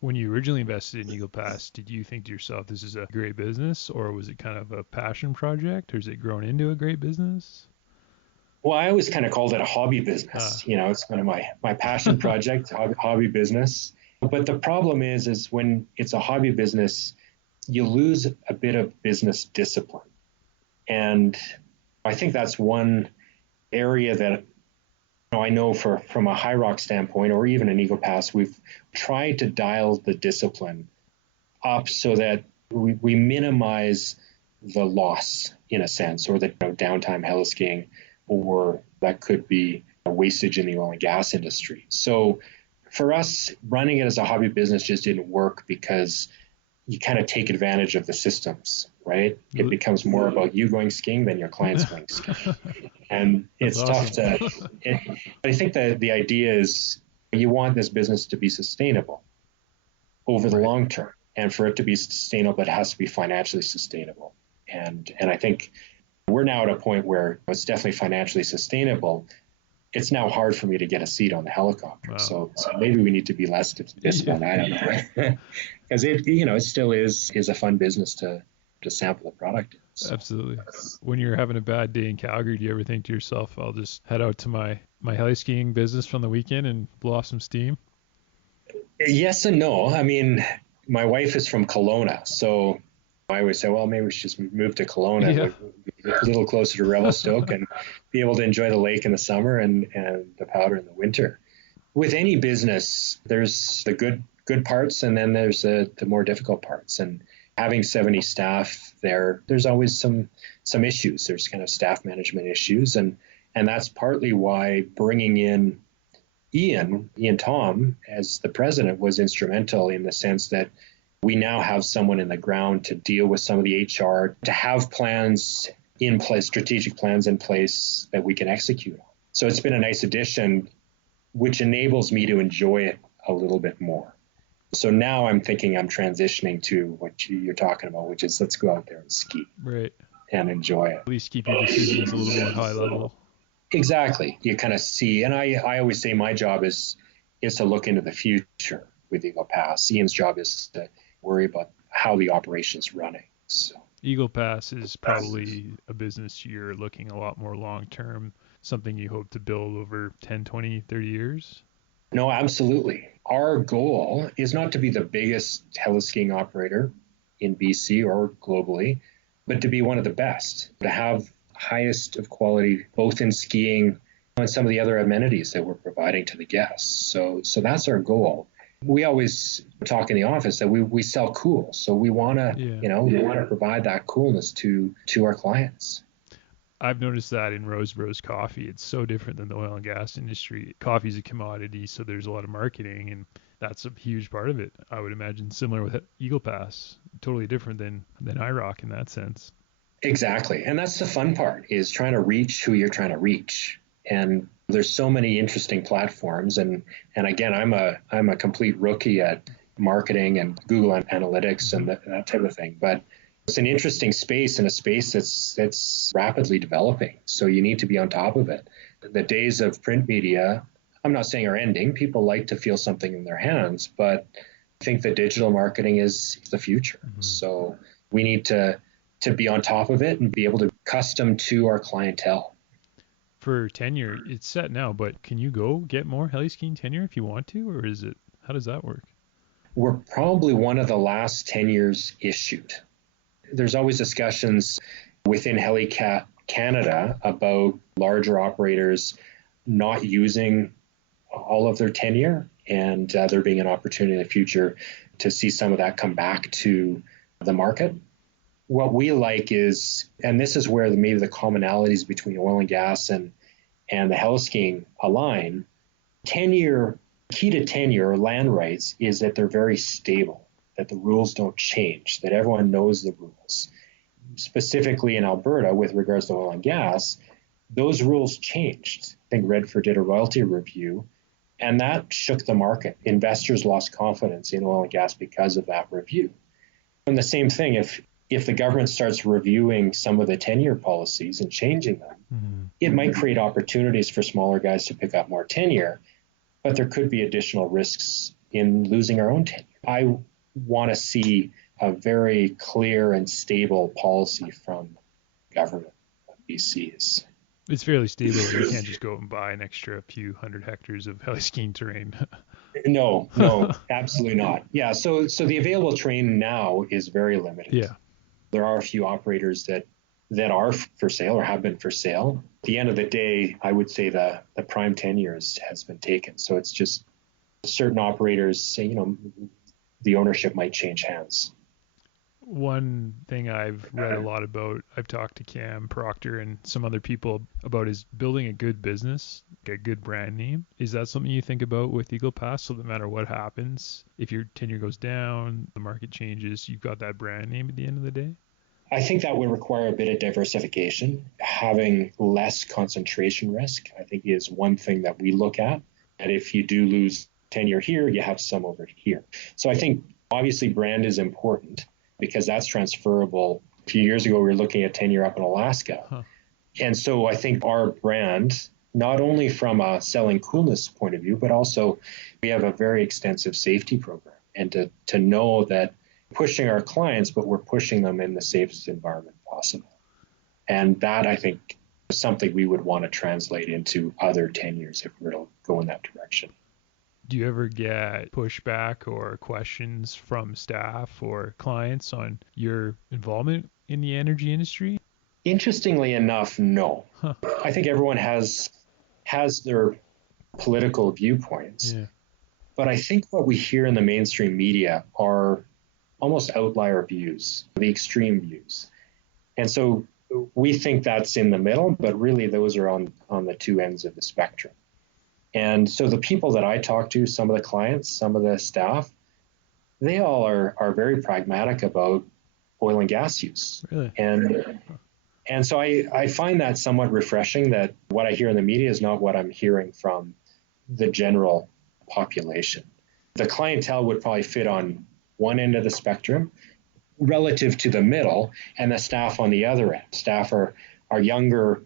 When you originally invested in Eagle Pass, did you think to yourself, this is a great business, or was it kind of a passion project, or has it grown into a great business? Well, I always kind of called it a hobby business. It's kind of my passion project, hobby business. But the problem is when it's a hobby business, you lose a bit of business discipline. And I think that's one area that I know from a Highrock standpoint, or even an Eagle Pass, we've tried to dial the discipline up so that we minimize the loss, in a sense, or the downtime heliskiing, or that could be a wastage in the oil and gas industry. So for us, running it as a hobby business just didn't work, because you kind of take advantage of the systems, right? It becomes more about you going skiing than your clients going skiing. And it's tough to, but I think that the idea is you want this business to be sustainable over the long term. And for it to be sustainable, it has to be financially sustainable. And I think we're now at a point where it's definitely financially sustainable. It's now hard for me to get a seat on the helicopter. Wow. So maybe we need to be less disciplined. I don't know. Because it still is a fun business to sample the product. So. Absolutely. When you're having a bad day in Calgary, do you ever think to yourself, I'll just head out to my heli-skiing business from the weekend and blow off some steam? Yes and no. I mean, My wife is from Kelowna, so I always say, well, maybe we should just move to Kelowna, Yeah. a little closer to Revelstoke, and be able to enjoy the lake in the summer and the powder in the winter. With any business, there's the good parts, and then there's the more difficult parts. And having 70 staff there's always some issues. There's kind of staff management issues, and that's partly why bringing in Ian Tom as the president was instrumental, in the sense that we now have someone in the ground to deal with some of the HR, to have plans in place, strategic plans in place that we can execute on. So it's been a nice addition, which enables me to enjoy it a little bit more. So now I'm thinking I'm transitioning to what you're talking about, which is let's go out there and ski. Right. And enjoy it. At least keep your decisions a little more high level. Exactly. You kind of see, and I always say my job is to look into the future with Eagle Pass. Ian's job is to worry about how the operation is running. So Eagle Pass is probably a business you're looking a lot more long term, something you hope to build over 10, 20, 30 years? No, absolutely. Our goal is not to be the biggest heliskiing operator in BC or globally, but to be one of the best, to have highest of quality, both in skiing and some of the other amenities that we're providing to the guests. So that's our goal. We always talk in the office that we sell cool. So we want to, we want to provide that coolness to our clients. I've noticed that in Rose Bros coffee. It's so different than the oil and gas industry. Coffee is a commodity, so there's a lot of marketing, and that's a huge part of it. I would imagine similar with Eagle Pass, totally different than Highrock in that sense. Exactly. And that's the fun part, is trying to reach who you're trying to reach. And there's so many interesting platforms. And again, I'm a complete rookie at marketing and Google Analytics and that type of thing. But it's an interesting space, and a space that's rapidly developing. So you need to be on top of it. The days of print media, I'm not saying are ending. People like to feel something in their hands, but I think that digital marketing is the future. Mm-hmm. So we need to be on top of it and be able to custom to our clientele. For tenure, it's set now, but can you go get more heliskiing tenure if you want to, or how does that work? We're probably one of the last tenures issued. There's always discussions within HeliCat Canada about larger operators not using all of their tenure, and there being an opportunity in the future to see some of that come back to the market. What we like is, and this is where maybe the commonalities between oil and gas and the heliskiing align, key to tenure or land rights is that they're very stable, that the rules don't change, that everyone knows the rules. Specifically in Alberta, with regards to oil and gas, those rules changed. I think Redford did a royalty review, and that shook the market. Investors lost confidence in oil and gas because of that review. And the same thing, if the government starts reviewing some of the tenure policies and changing them, it might create opportunities for smaller guys to pick up more tenure, but there could be additional risks in losing our own tenure. I want to see a very clear and stable policy from government of BC's. It's fairly stable. You can't just go out and buy an extra few hundred hectares of heliskiing terrain. No, absolutely not. Yeah, so the available terrain now is very limited. Yeah. There are a few operators that are for sale or have been for sale. At the end of the day, I would say the prime tenure has been taken. So it's just certain operators, the ownership might change hands. One thing I've read a lot about, I've talked to Cam Proctor and some other people about, is building a good business, a good brand name. Is that something you think about with Eagle Pass? So no matter what happens, if your tenure goes down, the market changes, you've got that brand name at the end of the day? I think that would require a bit of diversification. Having less concentration risk, I think, is one thing that we look at. And if you do lose tenure here, you have some over here. So I think obviously brand is important, because that's transferable. A few years ago, we were looking at tenure up in Alaska. Huh. And so I think our brand, not only from a selling coolness point of view, but also we have a very extensive safety program. And to know that pushing our clients, but we're pushing them in the safest environment possible. And that, I think, is something we would want to translate into other tenures if we were to go in that direction. Do you ever get pushback or questions from staff or clients on your involvement in the energy industry? Interestingly enough, no. Huh. I think everyone has their political viewpoints, Yeah. but I think what we hear in the mainstream media are almost outlier views, the extreme views. And so we think that's in the middle, but really those are on the two ends of the spectrum. And so the people that I talk to, some of the clients, some of the staff, they all are very pragmatic about oil and gas use. Really? And so I find that somewhat refreshing, that what I hear in the media is not what I'm hearing from the general population. The clientele would probably fit on one end of the spectrum relative to the middle, and the staff on the other end. Staff are younger,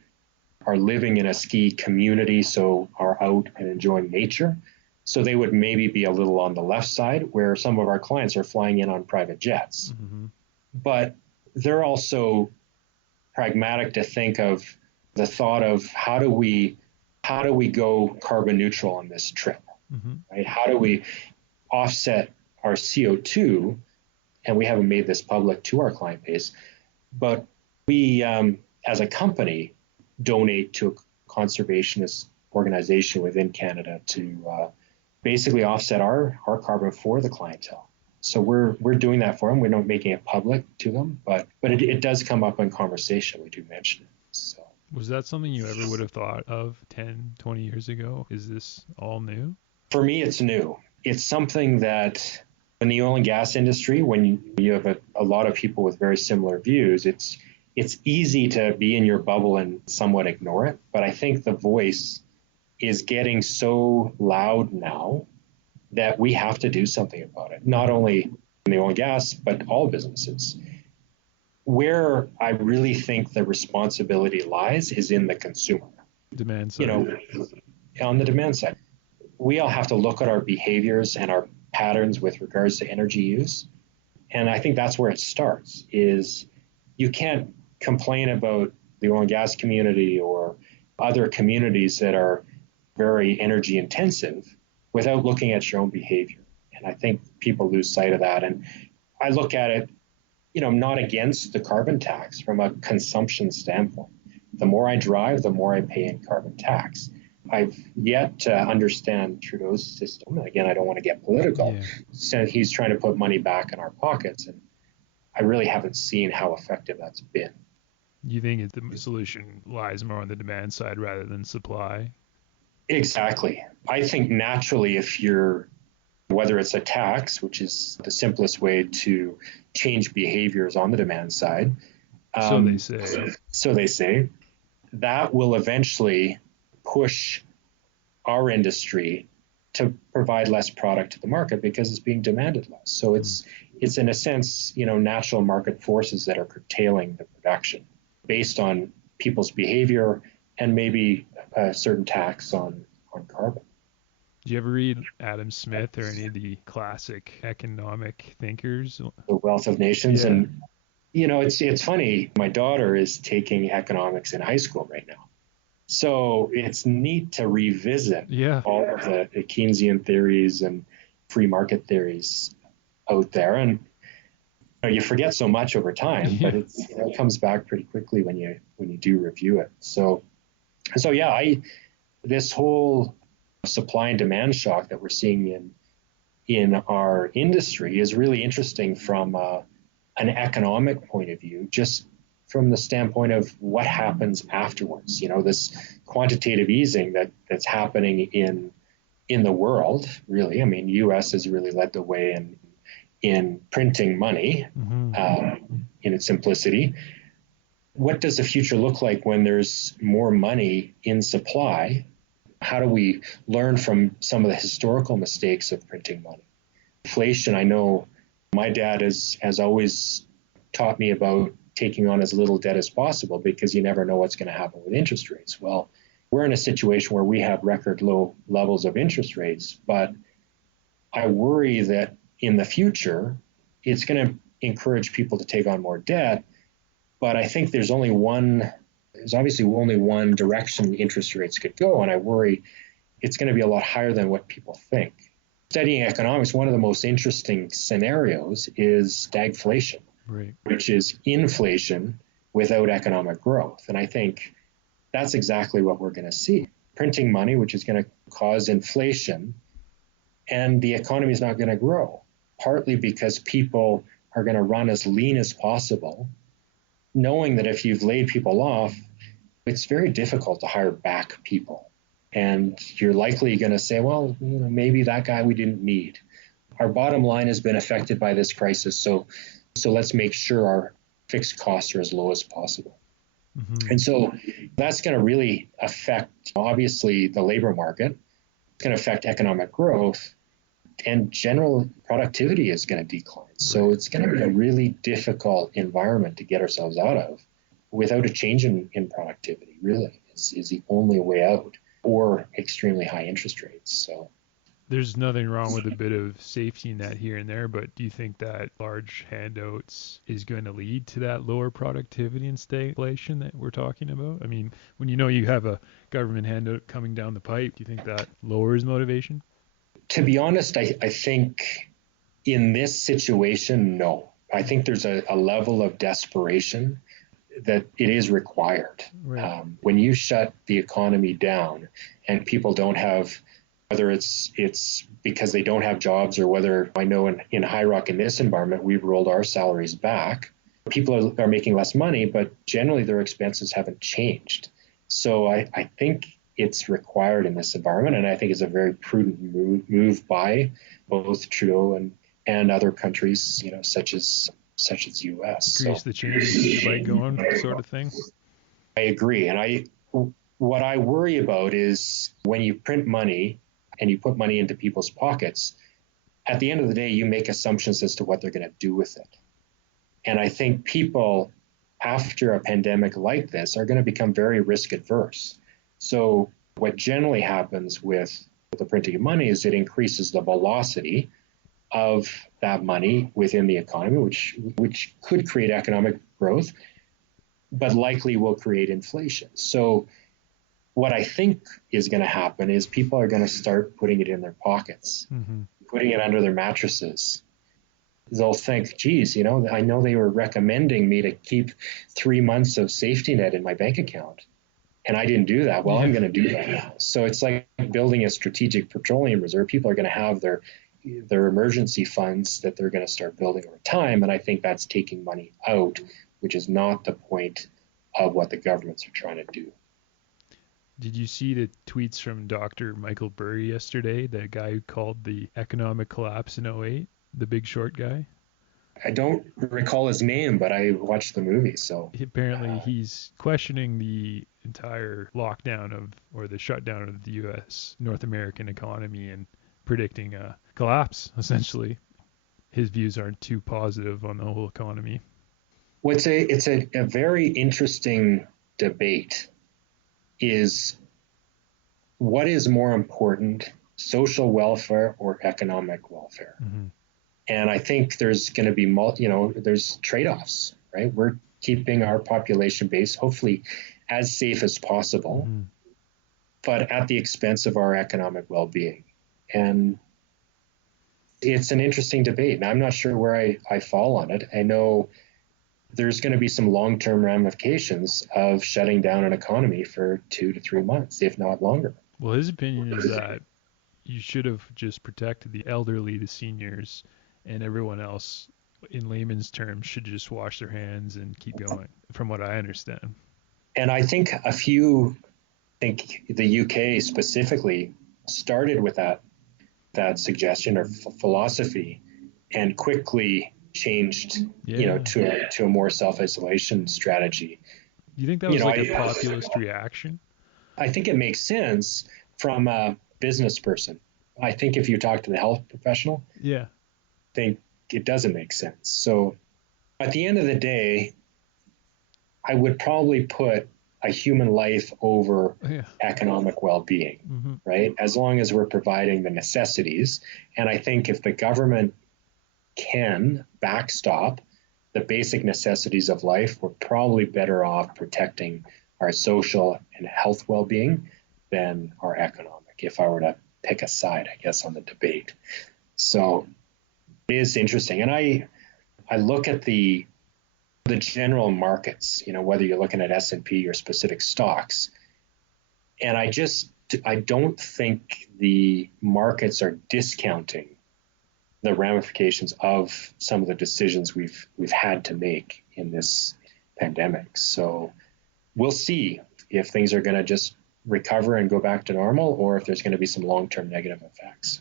are living in a ski community, so are out and enjoying nature. So they would maybe be a little on the left side, where some of our clients are flying in on private jets. Mm-hmm. But they're also pragmatic to think of the thought of how do we go carbon neutral on this trip, Mm-hmm. right? How do we offset our CO2? And we haven't made this public to our client base, but we, as a company, donate to a conservationist organization within Canada to basically offset our carbon for the clientele. So we're doing that for them. We're not making it public to them, but it does come up in conversation. We do mention it. So. Was that something you ever would have thought of 10, 20 years ago? Is this all new? For me, it's new. It's something that in the oil and gas industry, when you have a lot of people with very similar views, it's easy to be in your bubble and somewhat ignore it. But I think the voice is getting so loud now that we have to do something about it, not only in the oil and gas, but all businesses. Where I really think the responsibility lies is in the consumer. Demand side. On the demand side, we all have to look at our behaviors and our patterns with regards to energy use. And I think that's where it starts, is you can't complain about the oil and gas community or other communities that are very energy intensive without looking at your own behavior. And I think people lose sight of that. And I look at it, not against the carbon tax from a consumption standpoint. The more I drive, the more I pay in carbon tax. I've yet to understand Trudeau's system. Again, I don't want to get political. Yeah. So he's trying to put money back in our pockets, and I really haven't seen how effective that's been. You think the solution lies more on the demand side rather than supply? Exactly. I think naturally, whether it's a tax, which is the simplest way to change behaviors on the demand side. So they say. That will eventually push our industry to provide less product to the market because it's being demanded less. So it's in a sense, natural market forces that are curtailing the production based on people's behavior and maybe a certain tax on carbon. Do you ever read Adam Smith or any of the classic economic thinkers? The Wealth of Nations. Yeah. And, it's funny. My daughter is taking economics in high school right now. So it's neat to revisit all of the Keynesian theories and free market theories out there. And you forget so much over time, but it comes back pretty quickly when you do review it. So this whole supply and demand shock that we're seeing in our industry is really interesting from an economic point of view, just from the standpoint of what happens afterwards. This quantitative easing that's happening in the world, really. I mean, U.S. has really led the way in printing money in its simplicity. What does the future look like when there's more money in supply? How do we learn from some of the historical mistakes of printing money? Inflation, I know my dad has always taught me about taking on as little debt as possible because you never know what's going to happen with interest rates. Well, we're in a situation where we have record low levels of interest rates, but I worry that in the future, it's going to encourage people to take on more debt. But I think there's obviously only one direction interest rates could go. And I worry it's going to be a lot higher than what people think. studying economics, one of the most interesting scenarios is stagflation, Right. which is inflation without economic growth. And I think that's exactly what we're going to see. Printing money, which is going to cause inflation, and the economy is not going to grow, partly because people are going to run as lean as possible, knowing that if you've laid people off, it's very difficult to hire back people. And you're likely going to say, well, maybe that guy we didn't need. Our bottom line has been affected by this crisis, so let's make sure our fixed costs are as low as possible. Mm-hmm. And so that's going to really affect, obviously, the labor market. It's going to affect economic growth, and general productivity is going to decline. So it's going to be a really difficult environment to get ourselves out of without a change in productivity, really, is the only way out, or extremely high interest rates. So there's nothing wrong with a bit of safety net here and there, but do you think that large handouts is going to lead to that lower productivity and stagflation that we're talking about? I mean, when you have a government handout coming down the pipe, do you think that lowers motivation? To be honest, I think in this situation, no. I think there's a level of desperation that it is required. Right. When you shut the economy down and people don't have, whether it's because they don't have jobs, or whether, I know in Highrock, in this environment, we've rolled our salaries back. People are making less money, but generally their expenses haven't changed. So I think it's required in this environment, and I think it's a very prudent move by both Trudeau and other countries, such as U.S. Grease the change, keep the bike going, sort of thing. I agree, and what I worry about is when you print money and you put money into people's pockets, at the end of the day, you make assumptions as to what they're going to do with it. And I think people, after a pandemic like this, are going to become very risk adverse. So what generally happens with the printing of money is it increases the velocity of that money within the economy, which could create economic growth, but likely will create inflation. So what I think is going to happen is people are going to start putting it in their pockets, putting it under their mattresses. They'll think, geez, I know they were recommending me to keep 3 months of safety net in my bank account, and I didn't do that. Well, I'm going to do that now. So it's like building a strategic petroleum reserve. People are going to have their emergency funds that they're going to start building over time, and I think that's taking money out, which is not the point of what the governments are trying to do. Did you see the tweets from Dr. Michael Burry yesterday, the guy who called the economic collapse in 2008, the Big Short guy? I don't recall his name, but I watched the movie. So apparently he's questioning the entire lockdown or the shutdown of the U.S. North American economy and predicting a collapse, essentially. His views aren't too positive on the whole economy. Well, it's a very interesting debate. Is what is more important, social welfare or economic welfare? Mm-hmm. And I think there's going to be, there's trade-offs, right? We're keeping our population base hopefully as safe as possible, but at the expense of our economic well-being. And it's an interesting debate, and I'm not sure where I fall on it. I know there's going to be some long-term ramifications of shutting down an economy for 2 to 3 months, if not longer. Well, his opinion is that you should have just protected the elderly, the seniors, and everyone else, in layman's terms, should just wash their hands and keep going, from what I understand. And I think the UK specifically started with that suggestion or philosophy and quickly changed, to a more self-isolation strategy. Do you think that was a populist reaction? I think it makes sense from a business person. I think if you talk to the health professional, I think it doesn't make sense. So at the end of the day, I would probably put a human life over economic well-being, right? As long as we're providing the necessities. And I think if the government can backstop the basic necessities of life, we're probably better off protecting our social and health well-being than our economic, if I were to pick a side, I guess, on the debate. So it is interesting. And I look at the general markets, whether you're looking at S&P or specific stocks, and I don't think the markets are discounting the ramifications of some of the decisions we've had to make in this pandemic. So we'll see if things are going to just recover and go back to normal, or if there's going to be some long-term negative effects.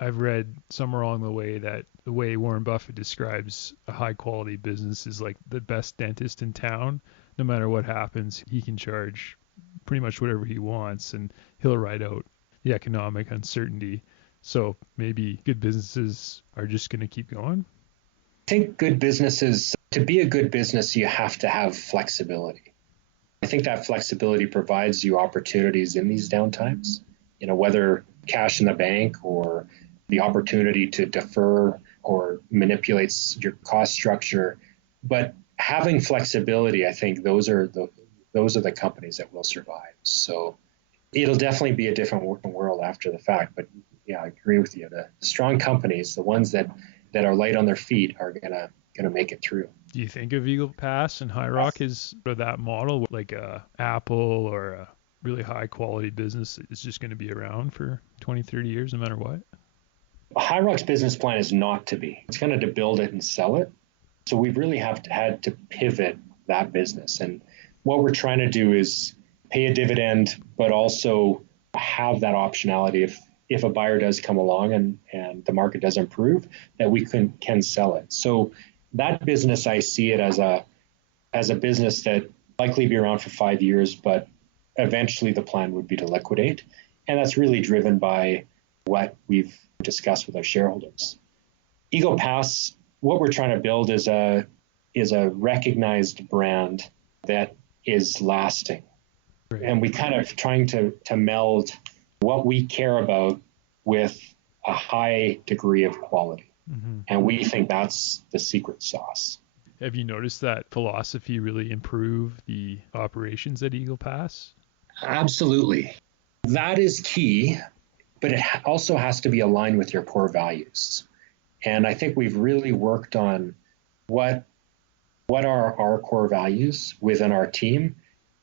I've read somewhere along the way that the way Warren Buffett describes a high-quality business is like the best dentist in town. No matter what happens, he can charge pretty much whatever he wants, and he'll ride out the economic uncertainty. So maybe good businesses are just going to keep going? I think to be a good business, you have to have flexibility. I think that flexibility provides you opportunities in these downtimes, whether cash in the bank or the opportunity to defer or manipulate your cost structure. But having flexibility, I think those are the companies that will survive. So it'll definitely be a different world after the fact. But yeah, I agree with you. The strong companies, the ones that are light on their feet, are gonna make it through. Do you think of Eagle Pass and Highrock as that model, like a Apple or a really high quality business that is just going to be around for 20, 30 years no matter what? Highrock's business plan is not to be. It's kind of to build it and sell it. So we've really had to pivot that business. And what we're trying to do is pay a dividend, but also have that optionality if a buyer does come along and the market does improve, that we can sell it. So that business, I see it as a business that likely be around for 5 years, but eventually the plan would be to liquidate. And that's really driven by what we've discussed with our shareholders. Eagle Pass, what we're trying to build is a recognized brand that is lasting. Right. And we kind of trying to meld what we care about with a high degree of quality. Mm-hmm. And we think that's the secret sauce. Have you noticed that philosophy really improve the operations at Eagle Pass? Absolutely. That is key, but it also has to be aligned with your core values. And I think we've really worked on what are our core values within our team,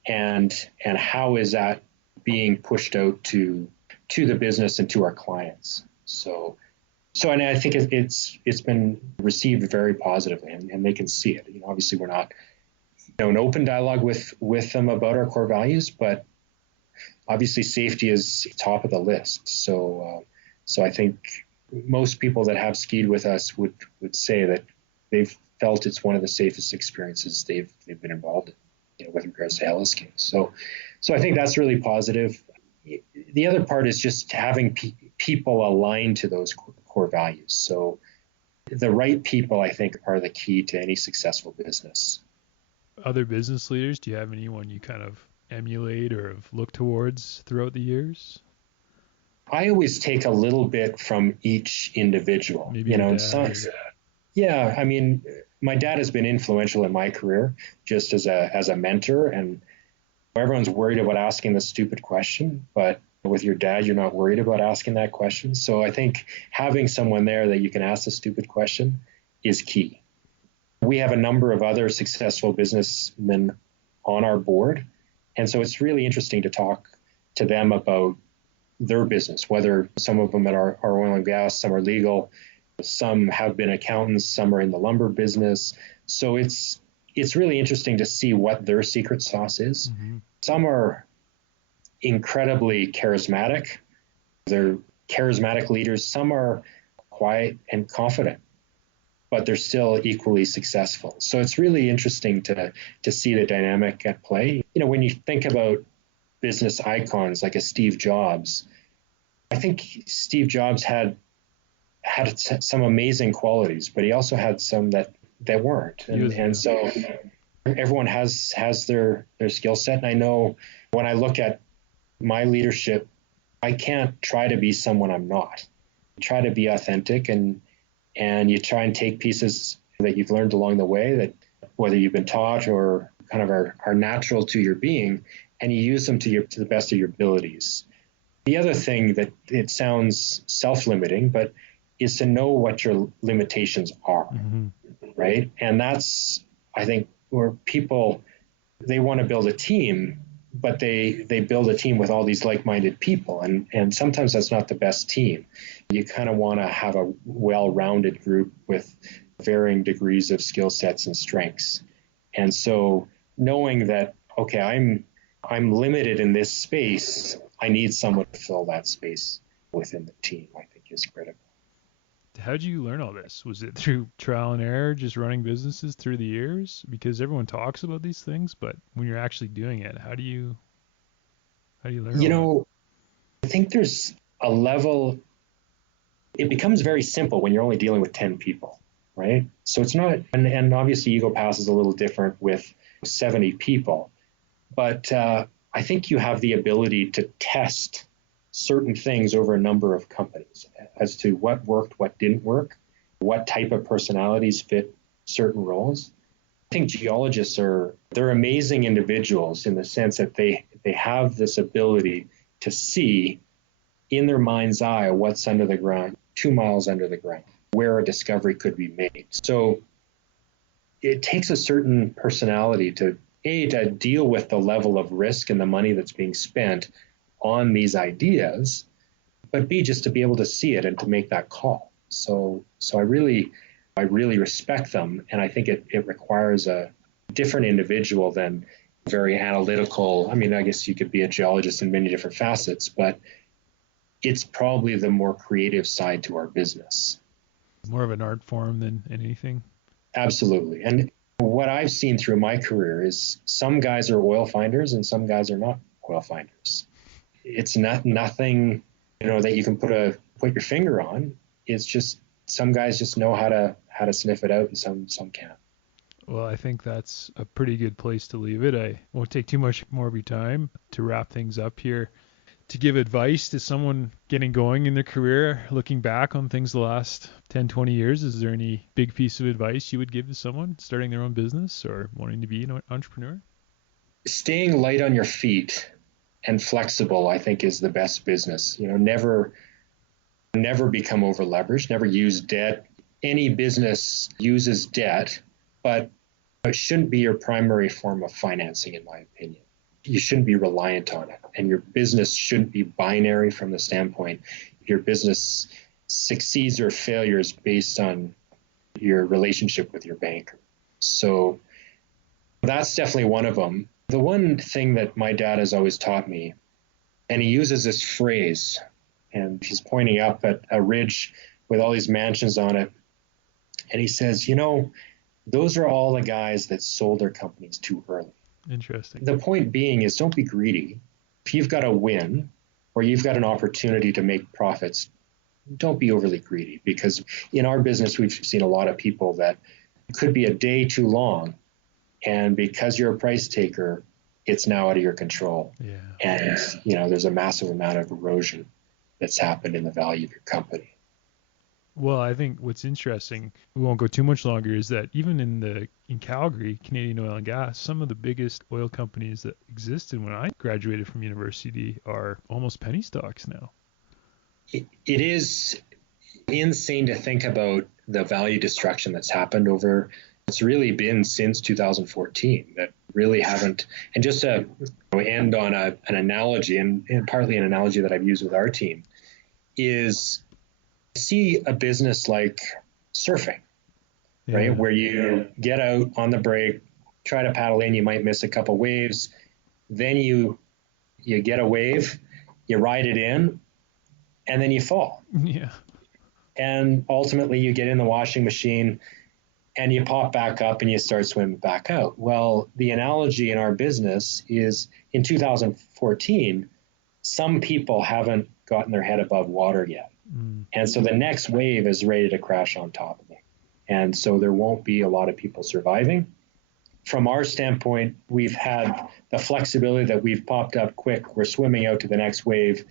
and how is that being pushed out to the business and to our clients. So and I think it's been received very positively, and they can see it. Obviously we're not an open dialogue with them about our core values, but obviously safety is top of the list. So I think most people that have skied with us would say that they've felt it's one of the safest experiences they've been involved in, with regards to heliskiing. So I think that's really positive. The other part is just having people aligned to those core values. So the right people, I think, are the key to any successful business. Other business leaders, do you have anyone you kind of emulate or have looked towards throughout the years? I always take a little bit from each individual. Maybe yeah, I mean, my dad has been influential in my career just as a mentor, and everyone's worried about asking the stupid question, but with your dad, you're not worried about asking that question. So I think having someone there that you can ask the stupid question is key. We have a number of other successful businessmen on our board, and so it's really interesting to talk to them about their business, whether some of them are oil and gas, some are legal, some have been accountants, some are in the lumber business. So it's really interesting to see what their secret sauce is. Mm-hmm. Some are incredibly charismatic. They're charismatic leaders. Some are quiet and confident, but they're still equally successful. So it's really interesting to see the dynamic at play. When you think about business icons like a Steve Jobs, I think Steve Jobs had some amazing qualities, but he also had some that weren't. And so everyone has their skill set. And I know when I look at my leadership, I can't try to be someone I'm not. I try to be authentic, and you try and take pieces that you've learned along the way, that whether you've been taught or kind of are natural to your being, and you use them to the best of your abilities. The other thing that it sounds self-limiting, but is to know what your limitations are, right? And that's, I think, where people, they want to build a team, but they build a team with all these like-minded people. And sometimes that's not the best team. You kind of want to have a well-rounded group with varying degrees of skill sets and strengths. And so knowing that, okay, I'm limited in this space, I need someone to fill that space within the team, I think is critical. How did you learn all this? Was it through trial and error, just running businesses through the years? Because everyone talks about these things, but when you're actually doing it, how do you learn? I think there's a level, it becomes very simple when you're only dealing with 10 people, right? So it's not, and obviously Ego Pass is a little different with 70 people, but I think you have the ability to test certain things over a number of companies as to what worked, what didn't work, what type of personalities fit certain roles. I think geologists they're amazing individuals in the sense that they have this ability to see in their mind's eye what's under the ground, 2 miles under the ground, where a discovery could be made. So it takes a certain personality to deal with the level of risk and the money that's being spent on these ideas, but B, just to be able to see it and to make that call. So I really respect them, and I think it requires a different individual than very analytical. I mean, I guess you could be a geologist in many different facets, but it's probably the more creative side to our business. More of an art form than anything. Absolutely. And what I've seen through my career is some guys are oil finders and some guys are not oil finders. It's nothing, that you can put your finger on. It's just some guys just know how to sniff it out, and some can't. Well, I think that's a pretty good place to leave it. I won't take too much more of your time to wrap things up here. To give advice to someone getting going in their career, looking back on things the last 10, 20 years, is there any big piece of advice you would give to someone starting their own business or wanting to be an entrepreneur? Staying light on your feet and flexible, I think, is the best business. Never become over leveraged, never use debt. Any business uses debt, but it shouldn't be your primary form of financing, in my opinion. You shouldn't be reliant on it. And your business shouldn't be binary from the standpoint your business succeeds or failures based on your relationship with your banker. So that's definitely one of them. The one thing that my dad has always taught me, and he uses this phrase, and he's pointing up at a ridge with all these mansions on it, and he says, those are all the guys that sold their companies too early. Interesting. The point being is, don't be greedy. If you've got a win or you've got an opportunity to make profits, don't be overly greedy, because in our business, we've seen a lot of people that could be a day too long. And because you're a price taker, it's now out of your control. Yeah. And, there's a massive amount of erosion that's happened in the value of your company. Well, I think what's interesting, we won't go too much longer, is that even in Calgary, Canadian Oil and Gas, some of the biggest oil companies that existed when I graduated from university are almost penny stocks now. It is insane to think about the value destruction that's happened it's really been since 2014 that really haven't. And just to end on an analogy, and partly an analogy that I've used with our team, is see a business like surfing, right? Where you get out on the break, try to paddle in, you might miss a couple waves, then you get a wave, you ride it in, and then you fall. Yeah. And ultimately you get in the washing machine and you pop back up and you start swimming back out. Well, the analogy in our business is in 2014, some people haven't gotten their head above water yet. And so the next wave is ready to crash on top of them. And so there won't be a lot of people surviving. From our standpoint, we've had the flexibility that we've popped up quick. We're swimming out to the next wave.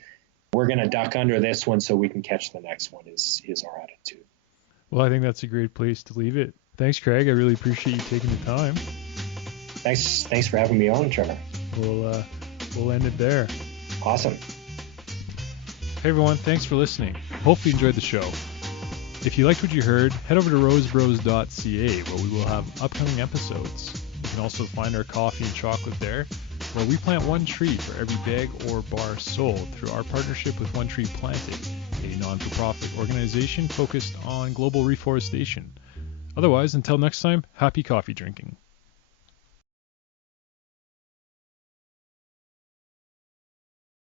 We're going to duck under this one so we can catch the next one is our attitude. Well, I think that's a great place to leave it. Thanks, Craig. I really appreciate you taking the time. Thanks for having me on, Trevor. We'll end it there. Awesome. Hey everyone, thanks for listening. Hope you enjoyed the show. If you liked what you heard, head over to rosebros.ca where we will have upcoming episodes. You can also find our coffee and chocolate there, where we plant one tree for every bag or bar sold through our partnership with One Tree Planted, a non-for-profit organization focused on global reforestation. Otherwise, until next time, happy coffee drinking.